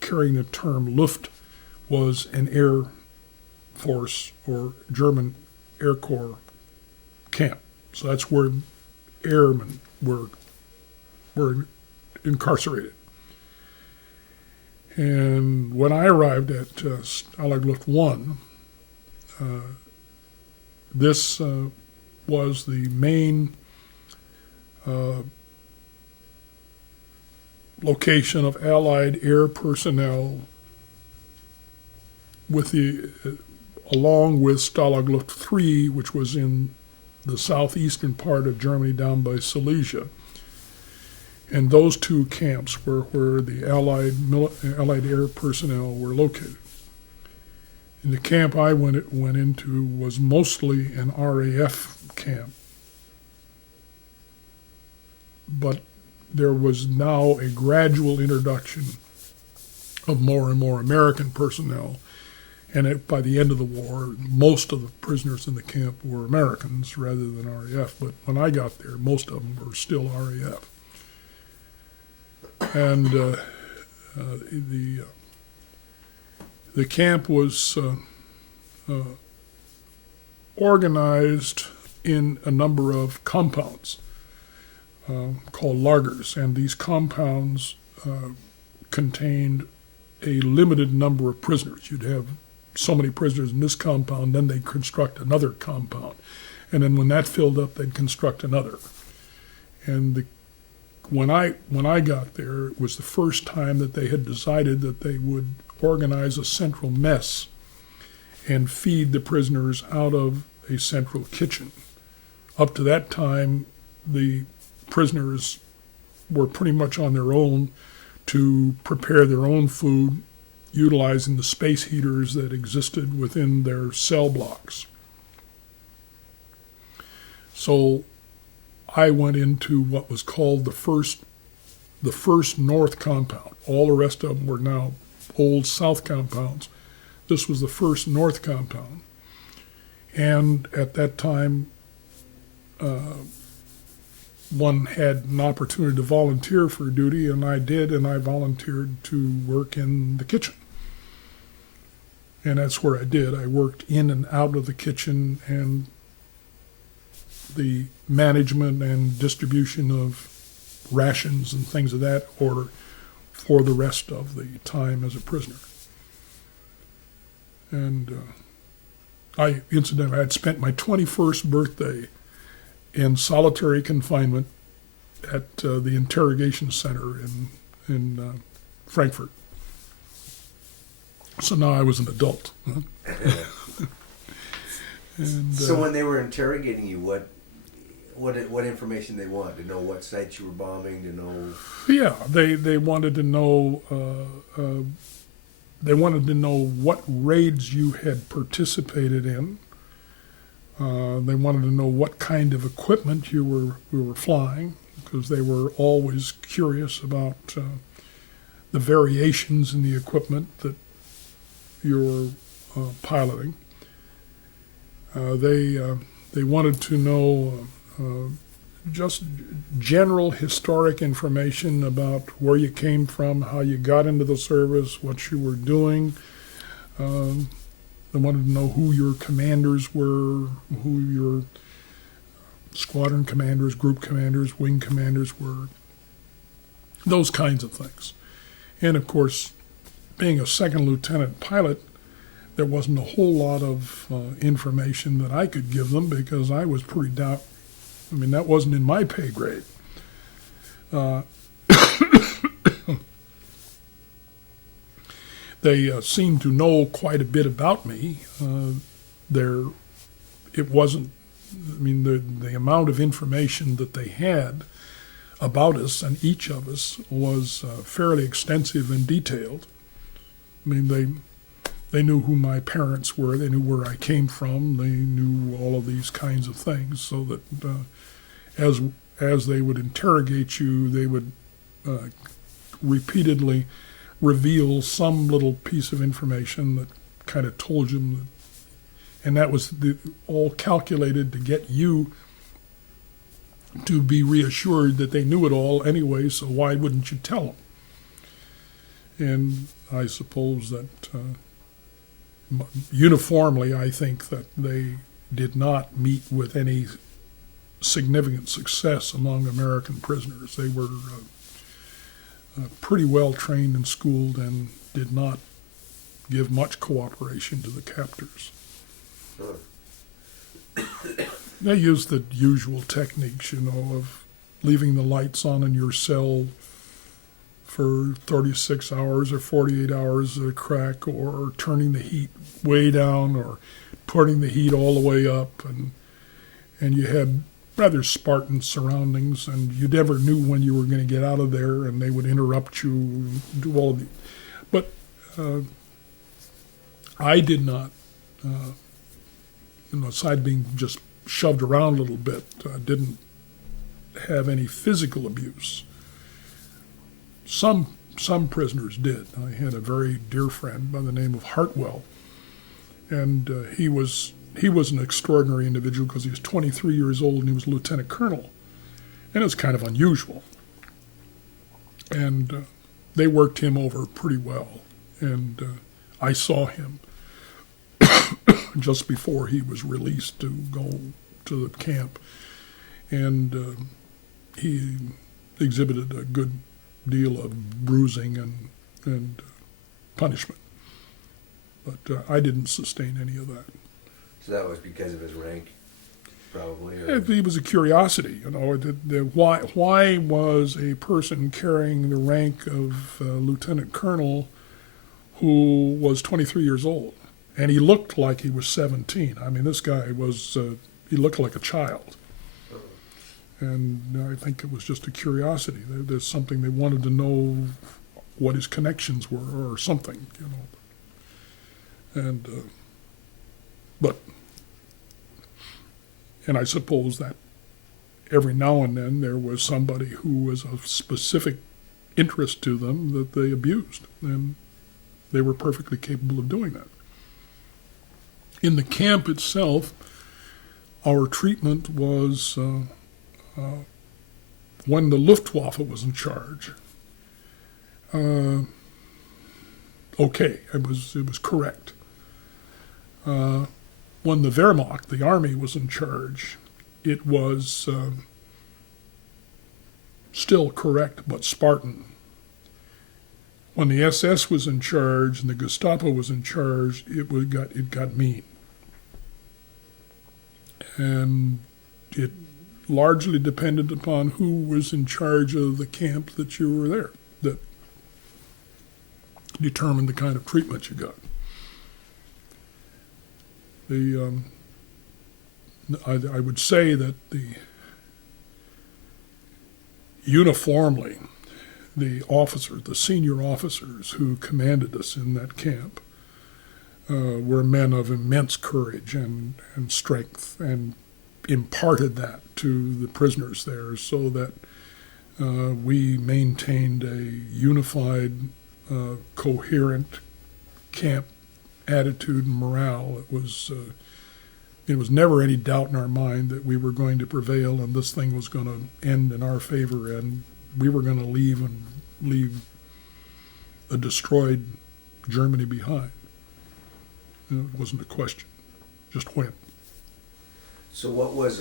carrying the term Luft, was an Air Force or German Air Corps camp. So that's where airmen were incarcerated. And when I arrived at Stalag Luft 1, this was the main location of Allied air personnel along with Stalag Luft 3, which was in the southeastern part of Germany down by Silesia. And those two camps were where the Allied air personnel were located. And the camp I went into was mostly an RAF camp. But there was now a gradual introduction of more and more American personnel. And by the end of the war, most of the prisoners in the camp were Americans rather than RAF. But when I got there, most of them were still RAF. And the camp was organized in a number of compounds called lagers, and these compounds contained a limited number of prisoners. You'd have so many prisoners in this compound, then they'd construct another compound, and then when that filled up, they'd construct another. And when I got there, it was the first time that they had decided that they would organize a central mess and feed the prisoners out of a central kitchen. Up to that time, the prisoners were pretty much on their own to prepare their own food, utilizing the space heaters that existed within their cell blocks. So I went into what was called the first north compound. All the rest of them were now old south compounds. This was the first north compound. And at that time, one had an opportunity to volunteer for duty, and I did, and I volunteered to work in the kitchen. And that's where I did. I worked in and out of the kitchen and the management and distribution of rations and things of that order for the rest of the time as a prisoner. And I had spent my 21st birthday in solitary confinement at the interrogation center in Frankfurt. So now I was an adult. Huh? And, so when they were interrogating you, what information they wanted to know? What sites you were bombing? To know? Yeah, they wanted to know. They wanted to know what raids you had participated in, They wanted to know what kind of equipment we were flying, because they were always curious about the variations in the equipment that you're piloting. They wanted to know just general historic information about where you came from, how you got into the service, what you were doing. They wanted to know who your commanders were, who your squadron commanders, group commanders, wing commanders were, those kinds of things. And of course, being a second lieutenant pilot, there wasn't a whole lot of information that I could give them, because I was pretty down. I mean, that wasn't in my pay grade. They seemed to know quite a bit about me. It wasn't, I mean, the amount of information that they had about us and each of us was fairly extensive and detailed. I mean, they knew who my parents were, they knew where I came from, they knew all of these kinds of things, so that as they would interrogate you, they would repeatedly reveal some little piece of information that kind of told you, and that was all calculated to get you to be reassured that they knew it all anyway, so why wouldn't you tell them? And I suppose that uniformly, I think that they did not meet with any significant success among American prisoners. They were pretty well trained and schooled and did not give much cooperation to the captors. They used the usual techniques, of leaving the lights on in your cell for 36 hours or 48 hours at a crack, or turning the heat way down or putting the heat all the way up, and you had rather Spartan surroundings, and you never knew when you were going to get out of there, and they would interrupt you and do all of the. But I did not, aside being just shoved around a little bit, didn't have any physical abuse. Some prisoners did. I had a very dear friend by the name of Hartwell, and he was an extraordinary individual, because he was 23 years old and he was a lieutenant colonel, and it was kind of unusual. And they worked him over pretty well, and I saw him just before he was released to go to the camp, and he exhibited a good deal of bruising and punishment, but I didn't sustain any of that. So that was because of his rank, probably? Or? It was a curiosity, why was a person carrying the rank of lieutenant colonel who was 23 years old? And he looked like he was 17. I mean, this guy was, he looked like a child. And I think it was just a curiosity. There's something they wanted to know, what his connections were or something, And, and I suppose that every now and then there was somebody who was of specific interest to them that they abused, and they were perfectly capable of doing that. In the camp itself, our treatment was when the Luftwaffe was in charge. Okay, it was correct. When the Wehrmacht, the army, was in charge, it was still correct but Spartan. When the SS was in charge and the Gestapo was in charge, it got mean. And it largely depended upon who was in charge of the camp that you were there, that determined the kind of treatment you got. I would say that uniformly, the senior officers who commanded us in that camp, were men of immense courage and strength, and imparted that to the prisoners there, so that we maintained a unified, coherent camp attitude and morale. It was never any doubt in our mind that we were going to prevail and this thing was going to end in our favor, and we were going to leave a destroyed Germany behind. It wasn't a question, just when. So what was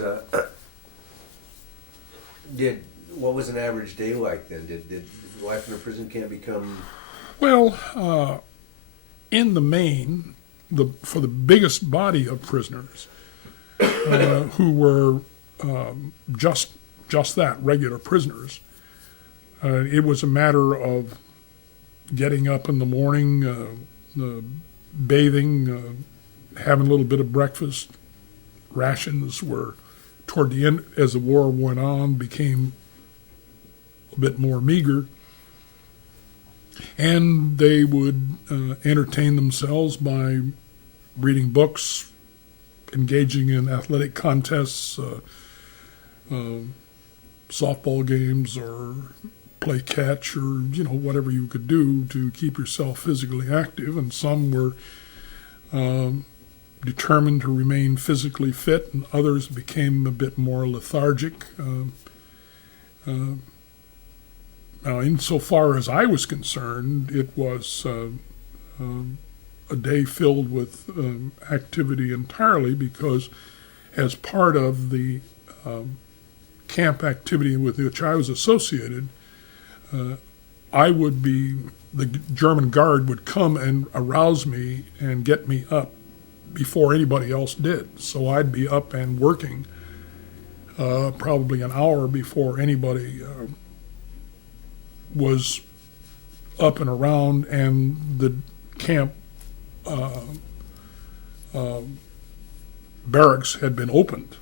what was an average day like then? Did life in a prison camp become? Well, in the main, for the biggest body of prisoners who were just that, regular prisoners, it was a matter of getting up in the morning, bathing, having a little bit of breakfast. Rations were, toward the end, as the war went on, became a bit more meager. And they would entertain themselves by reading books, engaging in athletic contests, softball games, or play catch, or whatever you could do to keep yourself physically active. And some were determined to remain physically fit, and others became a bit more lethargic. Now, insofar as I was concerned, it was a day filled with activity entirely, because as part of the camp activity with which I was associated, the German guard would come and arouse me and get me up before anybody else did. So I'd be up and working probably an hour before anybody was up and around, and the camp barracks had been opened,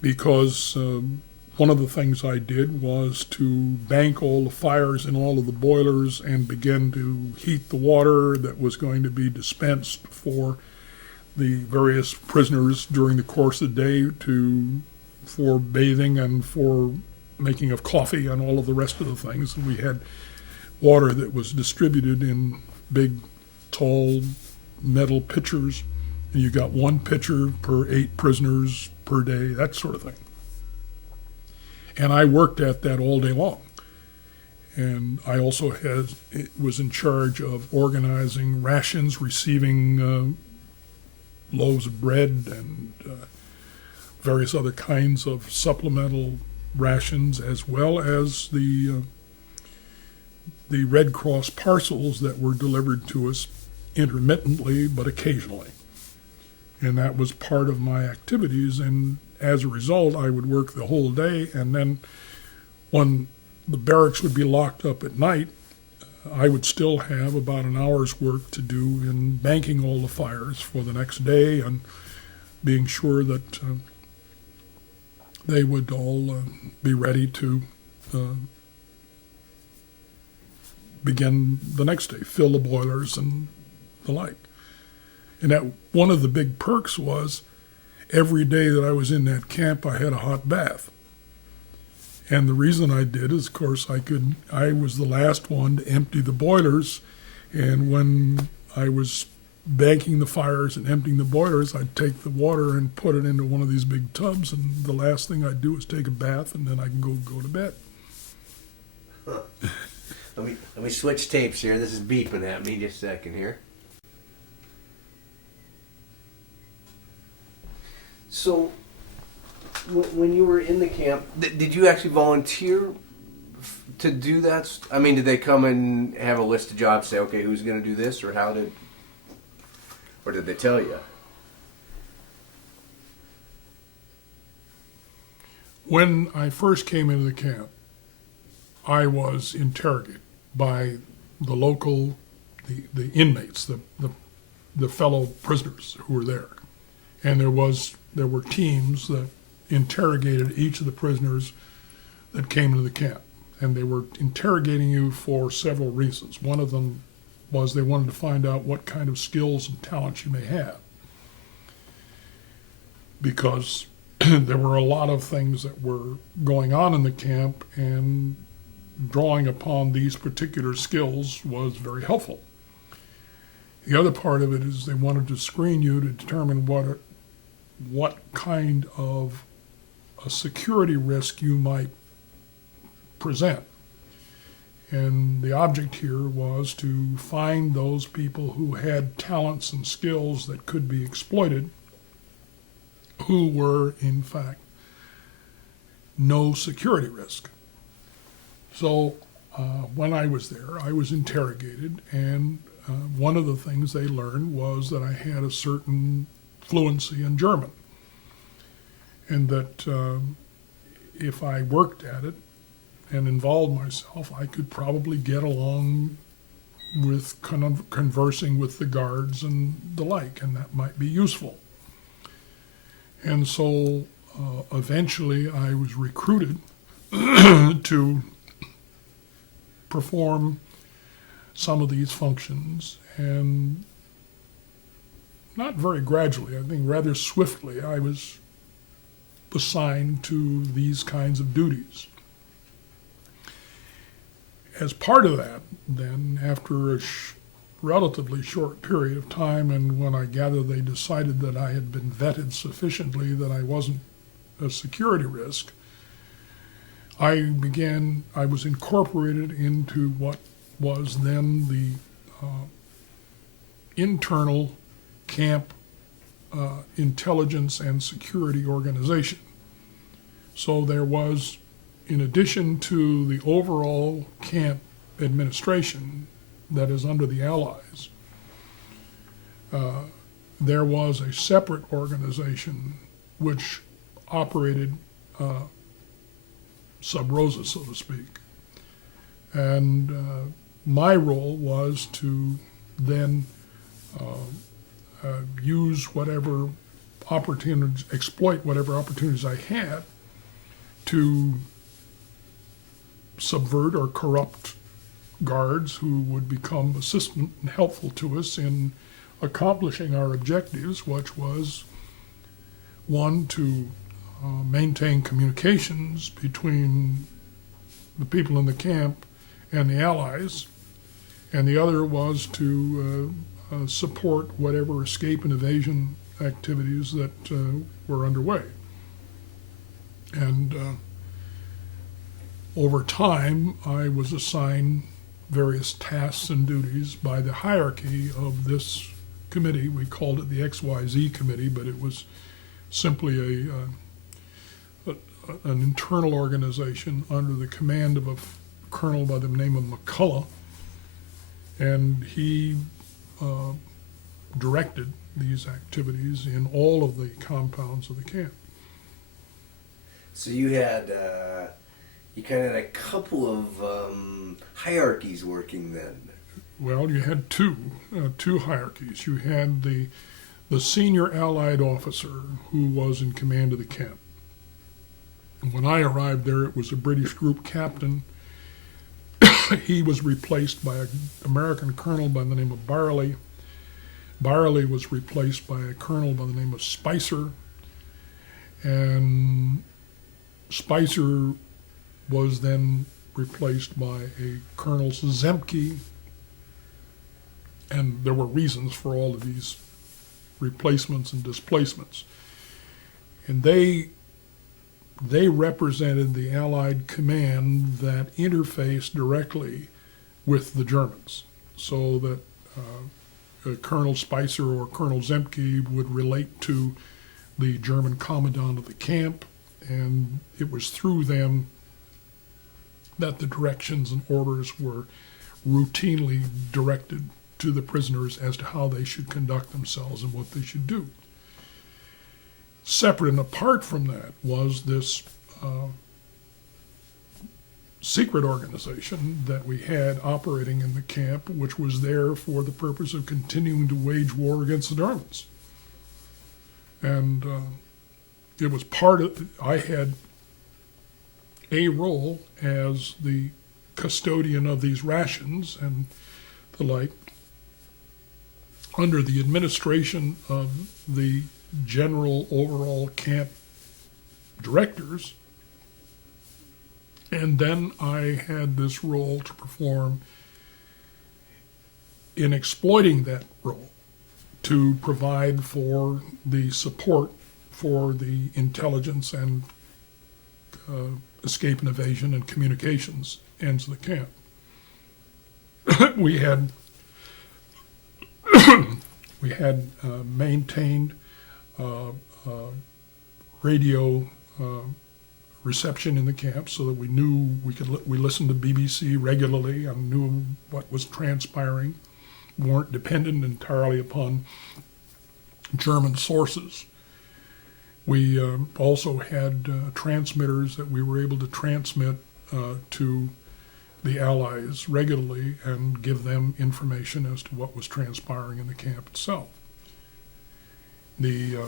because one of the things I did was to bank all the fires in all of the boilers and begin to heat the water that was going to be dispensed for the various prisoners during the course of the day, for bathing and for making of coffee and all of the rest of the things. And we had water that was distributed in big, tall metal pitchers, and you got one pitcher per 8 prisoners per day, that sort of thing. And I worked at that all day long. And I also was in charge of organizing rations, receiving loaves of bread and various other kinds of supplemental rations, as well as the Red Cross parcels that were delivered to us intermittently but occasionally. And that was part of my activities, and as a result, I would work the whole day, and then when the barracks would be locked up at night, I would still have about an hour's work to do in banking all the fires for the next day and being sure that they would all be ready to begin the next day, fill the boilers and the like. And that one of the big perks was every day that I was in that camp, I had a hot bath. And the reason I did is, of course, I was the last one to empty the boilers, and when I was banking the fires and emptying the boilers, I'd take the water and put it into one of these big tubs, and the last thing I'd do is take a bath, and then I can go to bed. Huh. Let me switch tapes here. This is beeping at me. Just a second here. So, when you were in the camp, did you actually volunteer to do that? I mean, did they come and have a list of jobs, say, okay, who's going to do this, or or did they tell you? When I first came into the camp, I was interrogated by the local, the inmates, the fellow prisoners who were there. And there were teams that interrogated each of the prisoners that came into the camp. And they were interrogating you for several reasons. One of them was they wanted to find out what kind of skills and talents you may have. Because there were a lot of things that were going on in the camp, and drawing upon these particular skills was very helpful. The other part of it is they wanted to screen you to determine what kind of a security risk you might present. And the object here was to find those people who had talents and skills that could be exploited, who were, in fact, no security risk. So when I was there, I was interrogated, and one of the things they learned was that I had a certain fluency in German, and that if I worked at it and involved myself, I could probably get along with conversing with the guards and the like, and that might be useful. And so eventually I was recruited to perform some of these functions, and not very gradually, I think rather swiftly, I was assigned to these kinds of duties. As part of that, then, after a relatively short period of time, and when I gather they decided that I had been vetted sufficiently that I wasn't a security risk, I was incorporated into what was then the internal camp intelligence and security organization. So there was, in addition to the overall camp administration that is under the Allies, there was a separate organization which operated sub rosa, so to speak. And my role was to then use whatever opportunities, exploit whatever opportunities I had to subvert or corrupt guards who would become assistant and helpful to us in accomplishing our objectives, which was, one, to maintain communications between the people in the camp and the Allies, and the other was to support whatever escape and evasion activities that were underway. And over time, I was assigned various tasks and duties by the hierarchy of this committee. We called it the XYZ committee, but it was simply an internal organization under the command of a colonel by the name of McCullough, and he directed these activities in all of the compounds of the camp. So you had, you kind of had a couple of hierarchies working then. Well, you had two hierarchies. You had the senior Allied officer who was in command of the camp. And when I arrived there, it was a British group captain. He was replaced by an American colonel by the name of Barley. Barley was replaced by a colonel by the name of Spicer. And Spicer was then replaced by a Colonel Zemke. And there were reasons for all of these replacements and displacements. And they represented the Allied command that interfaced directly with the Germans, so that Colonel Spicer or Colonel Zemke would relate to the German commandant of the camp, and it was through them that the directions and orders were routinely directed to the prisoners as to how they should conduct themselves and what they should do. Separate and apart from that was this secret organization that we had operating in the camp, which was there for the purpose of continuing to wage war against the Germans. And it was part of, I had a role as the custodian of these rations and the like, under the administration of the general overall camp directors. And then I had this role to perform in exploiting that role to provide for the support for the intelligence and escape and evasion and communications ends of the camp. we had maintained radio reception in the camp so that we knew we listened to BBC regularly and knew what was transpiring. We weren't dependent entirely upon German sources. We also had transmitters that we were able to transmit to the Allies regularly and give them information as to what was transpiring in the camp itself. The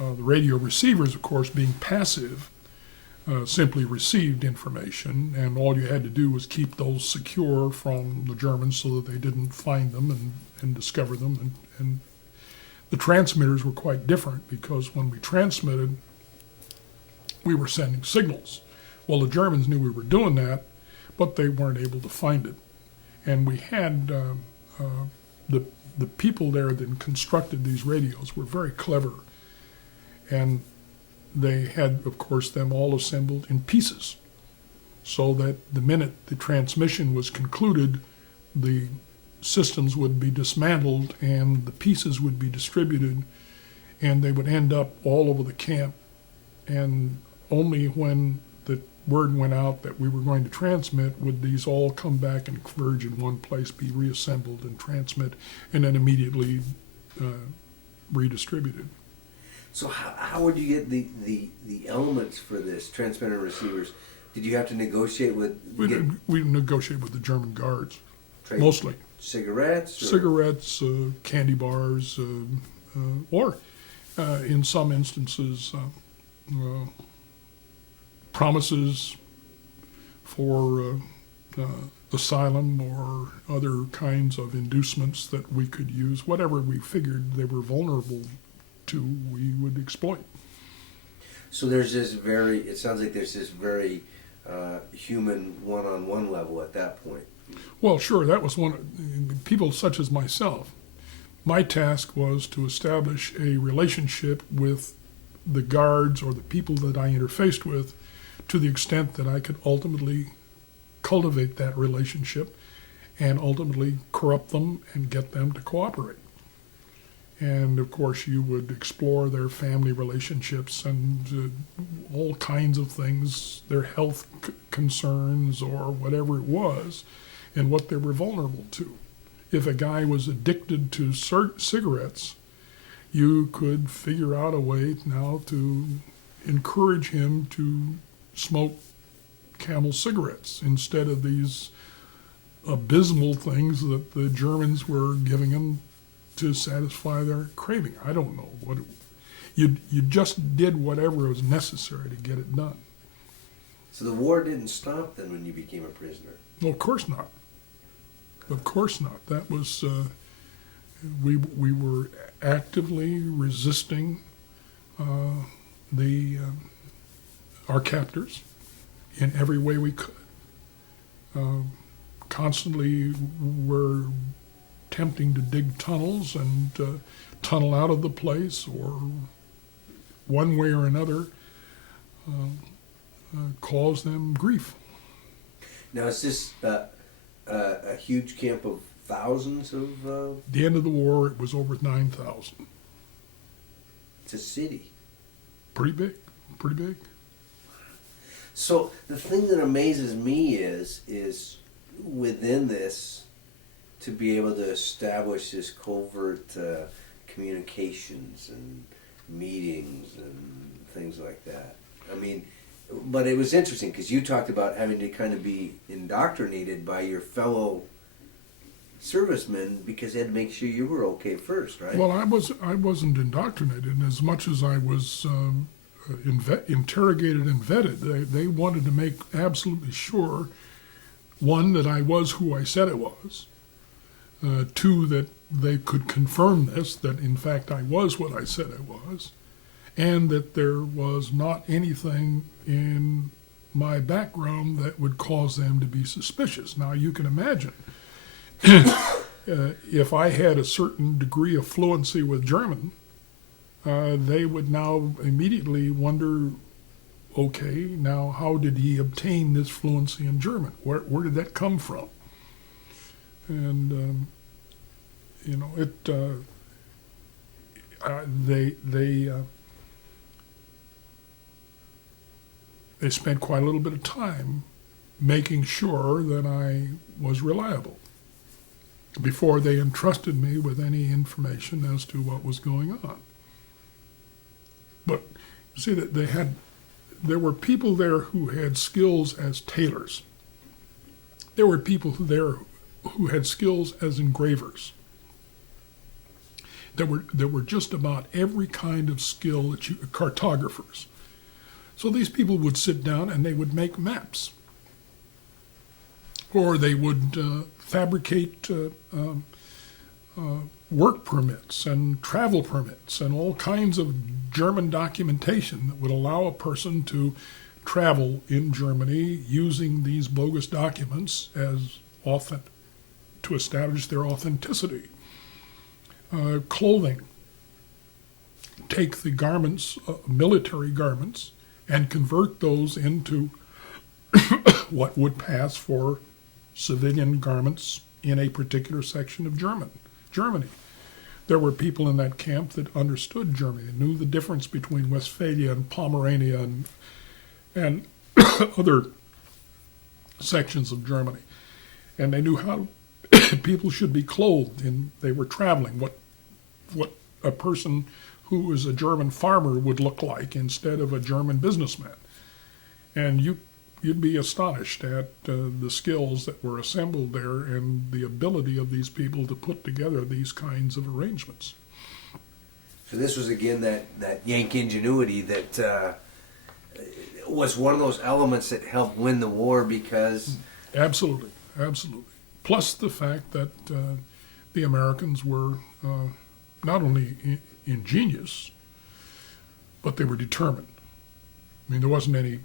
radio receivers, of course, being passive, simply received information, and all you had to do was keep those secure from the Germans so that they didn't find them and discover them. And the transmitters were quite different, because when we transmitted, we were sending signals. Well, the Germans knew we were doing that, but they weren't able to find it. And we had the people there that constructed these radios were very clever, and they had, of course, them all assembled in pieces, so that the minute the transmission was concluded, the systems would be dismantled and the pieces would be distributed, and they would end up all over the camp. And only when the word went out that we were going to transmit would these all come back and converge in one place, be reassembled and transmit, and then immediately redistributed. So how would you get the elements for this, transmitter receivers? Did you have to negotiate with... We negotiated with the German guards, trade mostly. Cigarettes? Or? Cigarettes, candy bars, or in some instances, promises for asylum or other kinds of inducements that we could use. Whatever we figured they were vulnerable to, we would exploit. So there's this it sounds like there's this very human one-on-one level at that point. Well, sure, that was people such as myself. My task was to establish a relationship with the guards or the people that I interfaced with, to the extent that I could ultimately cultivate that relationship and ultimately corrupt them and get them to cooperate. And of course, you would explore their family relationships and all kinds of things, their health concerns or whatever it was, and what they were vulnerable to. If a guy was addicted to cigarettes, you could figure out a way now to encourage him to smoke Camel cigarettes instead of these abysmal things that the Germans were giving him to satisfy their craving. I don't know what you just did whatever was necessary to get it done. So the war didn't stop then when you became a prisoner? Well, of course not. Of course not. That was we were actively resisting our captors in every way we could. Constantly were attempting to dig tunnels and tunnel out of the place, or one way or another cause them grief. Now, is this a huge camp of thousands of... At the end of the war, it was over 9,000. It's a city. Pretty big, pretty big. So the thing that amazes me is within this, to be able to establish this covert communications and meetings and things like that. I mean, but it was interesting because you talked about having to kind of be indoctrinated by your fellow servicemen because they had to make sure you were okay first, right? Well, I wasn't indoctrinated as much as I was interrogated and vetted. They wanted to make absolutely sure, one, that I was who I said I was, two, that they could confirm this, that in fact I was what I said I was, and that there was not anything in my background that would cause them to be suspicious. Now you can imagine if I had a certain degree of fluency with German, they would now immediately wonder, okay, now how did he obtain this fluency in German? Where did that come from? And they spent quite a little bit of time making sure that I was reliable before they entrusted me with any information as to what was going on. But you see that there were people there who had skills as tailors. There were people there who had skills as engravers. There were just about every kind of skill that cartographers. So these people would sit down and they would make maps, or they would fabricate work permits and travel permits and all kinds of German documentation that would allow a person to travel in Germany using these bogus documents as to establish their authenticity. Clothing. Take the garments, military garments, and convert those into what would pass for civilian garments in a particular section of Germany. There were people in that camp that understood Germany, knew the difference between Westphalia and Pomerania and other sections of Germany. And they knew how people should be clothed, and they were traveling, what a person who was a German farmer would look like instead of a German businessman. And you'd be astonished at the skills that were assembled there and the ability of these people to put together these kinds of arrangements. So this was again that Yank ingenuity that was one of those elements that helped win the war because... Absolutely. Plus the fact that the Americans were not only ingenious, but they were determined. I mean, there wasn't any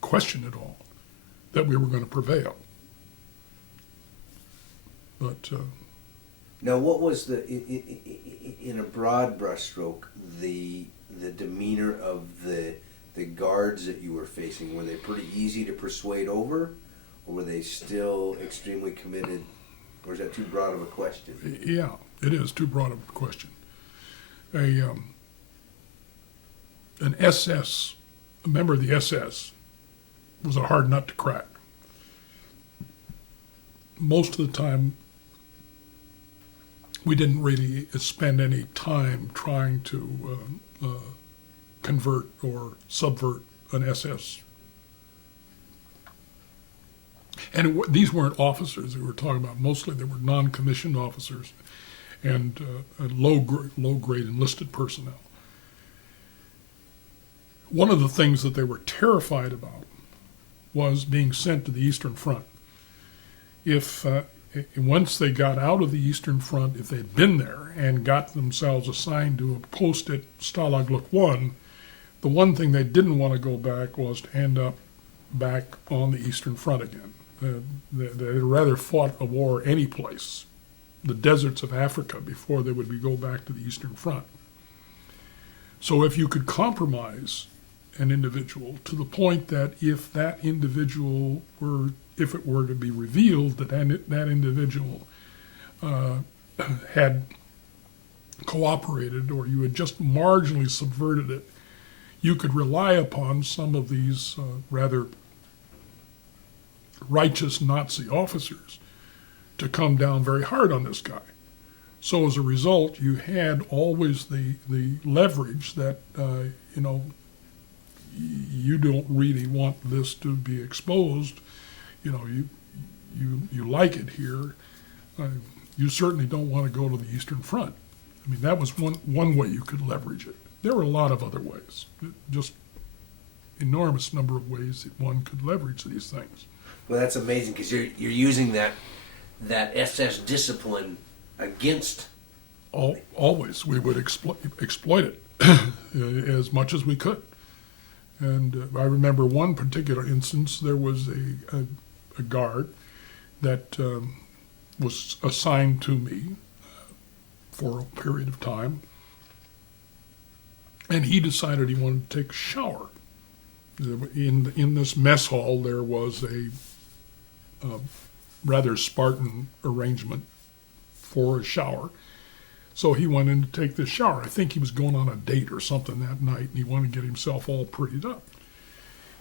question at all that we were going to prevail. But now, what was in a broad brushstroke the demeanor of the guards that you were facing? Were they pretty easy to persuade over, or were they still extremely committed? Or is that too broad of a question? Yeah, it is too broad of a question. An member of the SS, was a hard nut to crack. Most of the time, we didn't really spend any time trying to convert or subvert an SS. And these weren't officers that we were talking about. Mostly they were non-commissioned officers and low-grade enlisted personnel. One of the things that they were terrified about was being sent to the Eastern Front. If once they got out of the Eastern Front, if they'd been there and got themselves assigned to a post at Stalag Luft I, the one thing they didn't want to go back was to end up back on the Eastern Front again. They'd rather fought a war any place, the deserts of Africa, before they would go back to the Eastern Front. So if you could compromise an individual to the point that if that individual if it were to be revealed that that individual had cooperated or you had just marginally subverted it, you could rely upon some of these rather righteous Nazi officers to come down very hard on this guy. So as a result, you had always the leverage that, you don't really want this to be exposed. You like it here. You certainly don't want to go to the Eastern Front. I mean, that was one way you could leverage it. There were a lot of other ways, just enormous number of ways that one could leverage these things. Well, that's amazing because you're using that that SS discipline against. Always we would exploit it as much as we could. And I remember one particular instance. There was a guard that was assigned to me for a period of time, and he decided he wanted to take a shower. In this mess hall, there was a rather Spartan arrangement for a shower. So he went in to take this shower. I think he was going on a date or something that night, and he wanted to get himself all prettied up.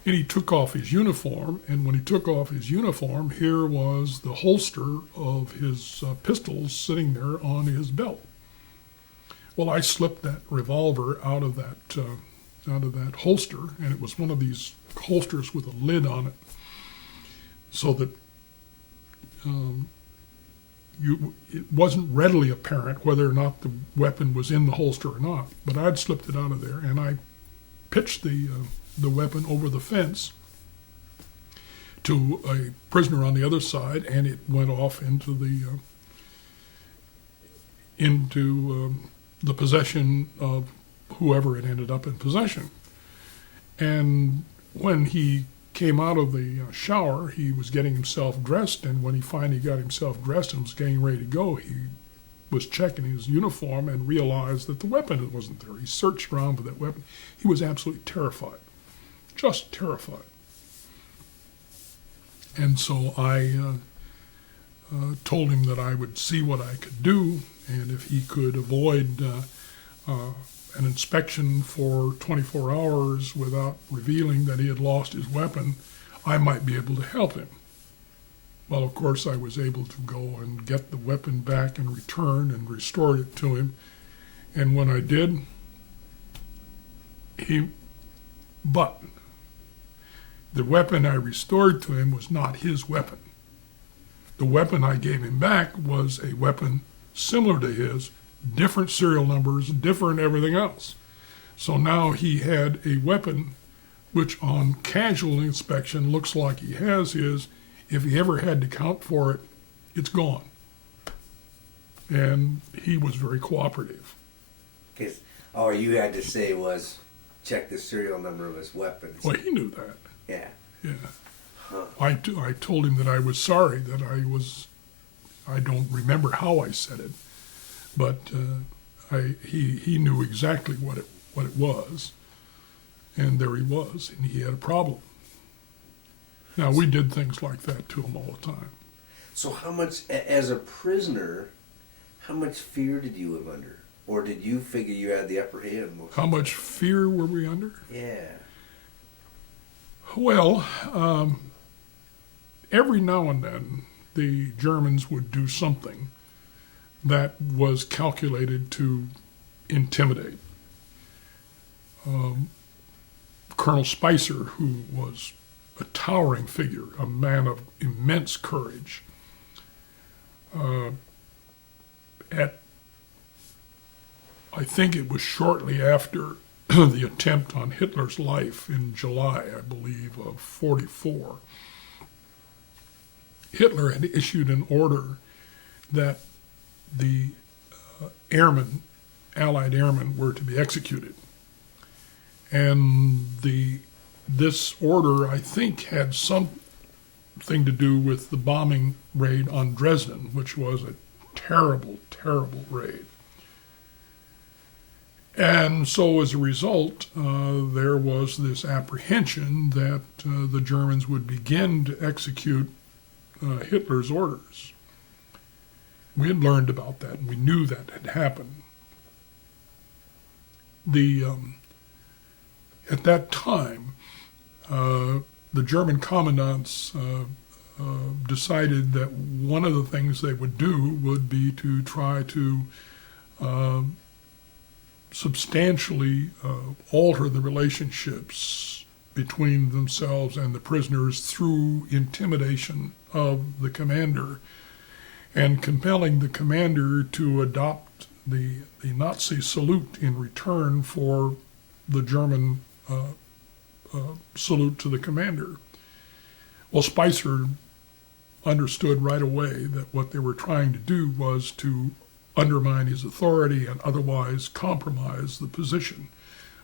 And he took off his uniform, and when he took off his uniform, here was the holster of his pistols sitting there on his belt. Well, I slipped that revolver out of that holster, and it was one of these holsters with a lid on it, so that it wasn't readily apparent whether or not the weapon was in the holster or not. But I'd slipped it out of there, and I pitched the weapon over the fence to a prisoner on the other side, and it went off into the possession of whoever it ended up in possession. And when he came out of the shower, he was getting himself dressed, and when he finally got himself dressed and was getting ready to go, he was checking his uniform and realized that the weapon wasn't there. He searched around for that weapon. He was absolutely terrified, just terrified. And so I told him that I would see what I could do, and if he could avoid an inspection for 24 hours without revealing that he had lost his weapon, I might be able to help him. Well, of course, I was able to go and get the weapon back and return and restore it to him. And when I did, but the weapon I restored to him was not his weapon. The weapon I gave him back was a weapon similar to his, different serial numbers, different everything else. So now he had a weapon which on casual inspection looks like he has his. If he ever had to count for it, it's gone. And he was very cooperative. Because all you had to say was, check the serial number of his weapons. Well, he knew that. Yeah. Yeah. Huh. I told him that I was sorry, that I don't remember how I said it, but he knew exactly what it was, and there he was, and he had a problem. Now, we did things like that to him all the time. So how much, as a prisoner, how much fear did you live under? Or did you figure you had the upper hand most How of the much fear were we under? time? Yeah. Well, every now and then, the Germans would do something that was calculated to intimidate. Colonel Spicer, who was a towering figure, a man of immense courage, I think it was shortly after the attempt on Hitler's life in July, I believe, of 1944, Hitler had issued an order that the Allied airmen were to be executed. And this order, I think, had something to do with the bombing raid on Dresden, which was a terrible, terrible raid. And so as a result, there was this apprehension that the Germans would begin to execute Hitler's orders. We had learned about that, and we knew that had happened. At that time, the German commandants decided that one of the things they would do would be to try to substantially alter the relationships between themselves and the prisoners through intimidation of the commander and compelling the commander to adopt the Nazi salute in return for the German salute to the commander. Well, Spicer understood right away that what they were trying to do was to undermine his authority and otherwise compromise the position,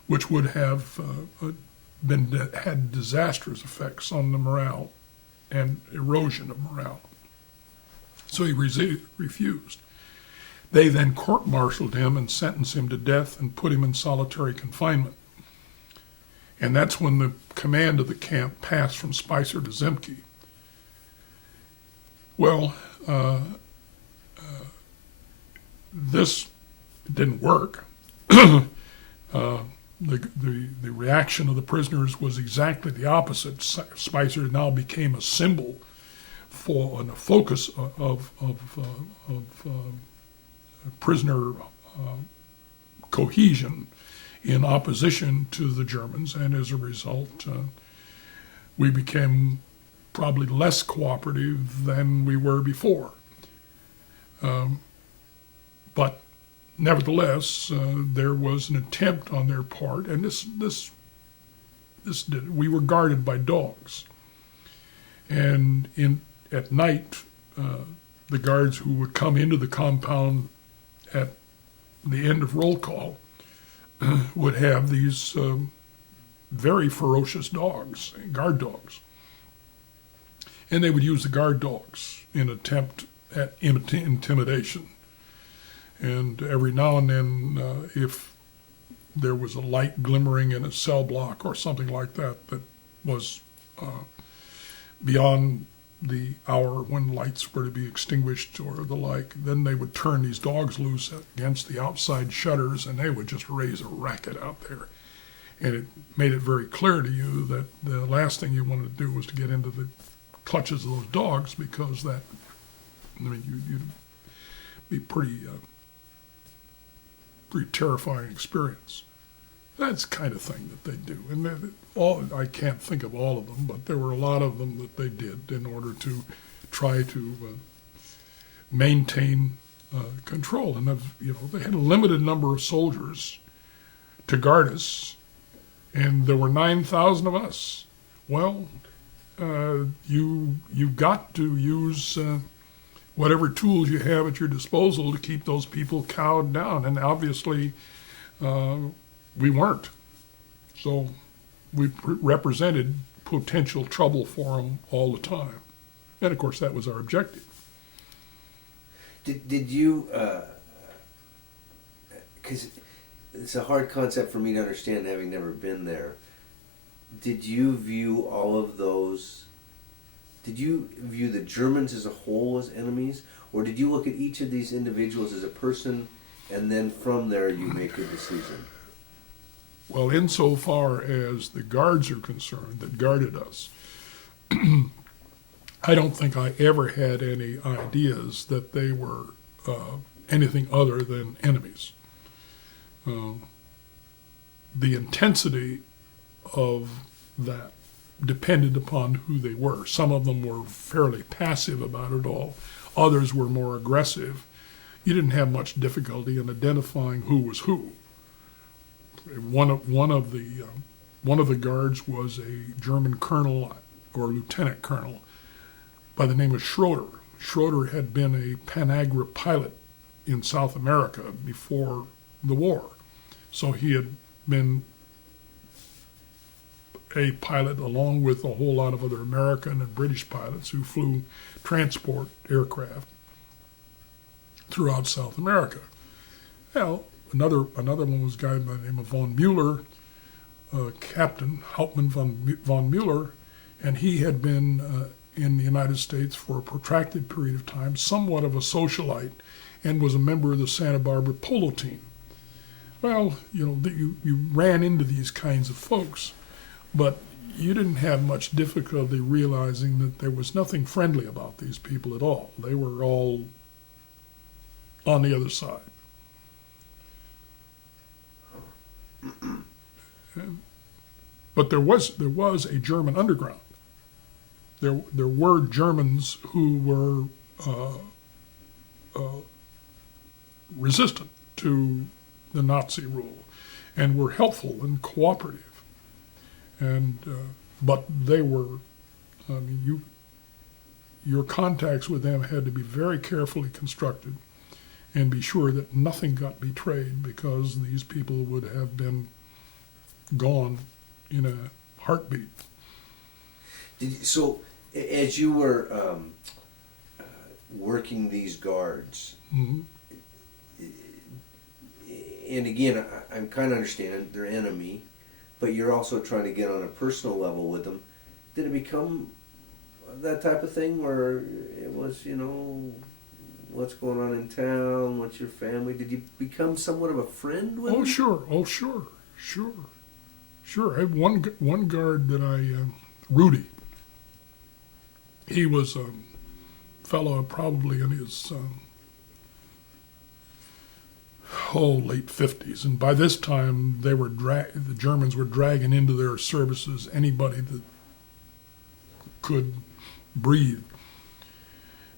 which would have had disastrous effects on the morale and erosion of morale. So he refused. They then court-martialed him and sentenced him to death and put him in solitary confinement. And that's when the command of the camp passed from Spicer to Zemke. Well, this didn't work. The reaction of the prisoners was exactly the opposite. Spicer now became a symbol for and a focus of prisoner cohesion in opposition to the Germans, and as a result, we became probably less cooperative than we were before. But nevertheless, there was an attempt on their part, and we were guarded by dogs. And at night, the guards who would come into the compound at the end of roll call would have these very ferocious dogs, guard dogs. And they would use the guard dogs in attempt at intimidation. And every now and then, if there was a light glimmering in a cell block or something like that that was beyond the hour when lights were to be extinguished or the like, then they would turn these dogs loose against the outside shutters, and they would just raise a racket out there. And it made it very clear to you that the last thing you wanted to do was to get into the clutches of those dogs, because that, you'd be pretty terrifying experience. That's the kind of thing that they do. And I can't think of all of them, but there were a lot of them that they did in order to try to maintain control. And they had a limited number of soldiers to guard us, and there were 9,000 of us. Well, you've got to use whatever tools you have at your disposal to keep those people cowed down. And obviously, we weren't. So we represented potential trouble for them all the time. And of course, that was our objective. Did you, because it's a hard concept for me to understand having never been there, did you view all of those, did you view the Germans as a whole as enemies, or did you look at each of these individuals as a person, and then from there you make a decision? Well, insofar as the guards are concerned that guarded us, I don't think I ever had any ideas that they were anything other than enemies. The intensity of that depended upon who they were. Some of them were fairly passive about it all. Others were more aggressive. You didn't have much difficulty in identifying who was who. One of the guards was a German colonel or lieutenant colonel by the name of Schroeder. Schroeder had been a Panagra pilot in South America before the war. So he had been a pilot along with a whole lot of other American and British pilots who flew transport aircraft throughout South America. Well, another one was a guy by the name of von Mueller, Captain Hauptmann von Mueller, and he had been in the United States for a protracted period of time, somewhat of a socialite, and was a member of the Santa Barbara polo team. Well, you ran into these kinds of folks, but you didn't have much difficulty realizing that there was nothing friendly about these people at all. They were all on the other side. But there was a German underground. There were Germans who were resistant to the Nazi rule and were helpful and cooperative. And but they were, your contacts with them had to be very carefully constructed and be sure that nothing got betrayed, because these people would have been gone in a heartbeat. So, as you were working these guards, Hmm. and again, I'm kind of understanding they're enemy, but you're also trying to get on a personal level with them. Did it become that type of thing where it was, what's going on in town, what's your family? Did you become somewhat of a friend with Oh, them? sure. Oh, sure. I had one guard that Rudy. He was a fellow probably in his late 50s, and by this time they were the Germans were dragging into their services anybody that could breathe,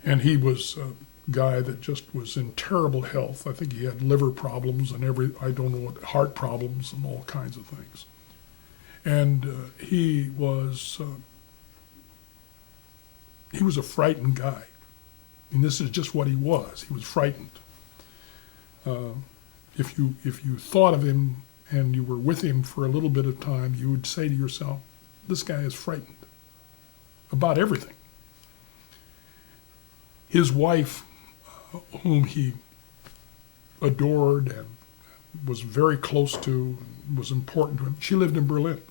and he was a guy that just was in terrible health. I think he had liver problems and heart problems and all kinds of things. And he was a frightened guy. And this is just what he was. He was frightened. If you thought of him and you were with him for a little bit of time, you would say to yourself, this guy is frightened about everything. His wife, whom he adored and was very close to, was important to him, she lived in Berlin.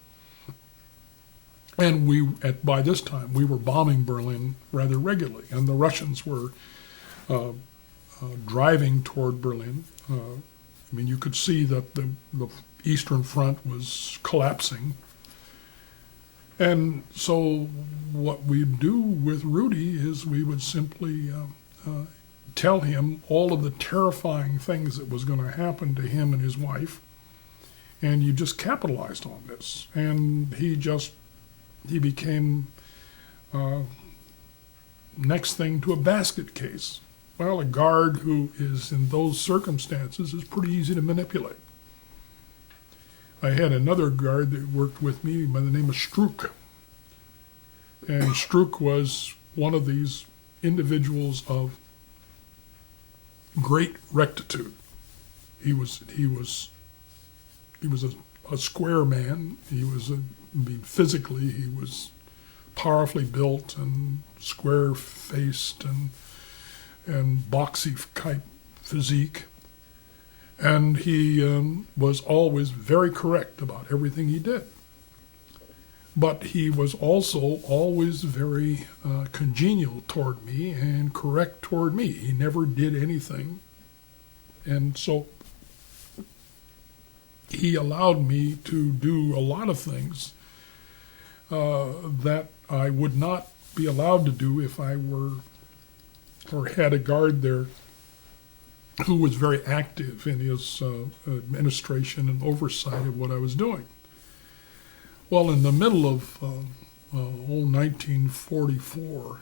And by this time, we were bombing Berlin rather regularly, and the Russians were driving toward Berlin. You could see that the Eastern Front was collapsing. And so what we'd do with Rudy is we would simply tell him all of the terrifying things that was going to happen to him and his wife, and you just capitalized on this. And he became next thing to a basket case. Well, a guard who is in those circumstances is pretty easy to manipulate. I had another guard that worked with me by the name of Struck. And Struck was one of these individuals of great rectitude. He was a square man. Physically, he was powerfully built and square-faced and boxy type physique. And he was always very correct about everything he did. But he was also always very congenial toward me and correct toward me. He never did anything. And so he allowed me to do a lot of things that I would not be allowed to do if I were or had a guard there who was very active in his administration and oversight of what I was doing. Well, in the middle of 1944,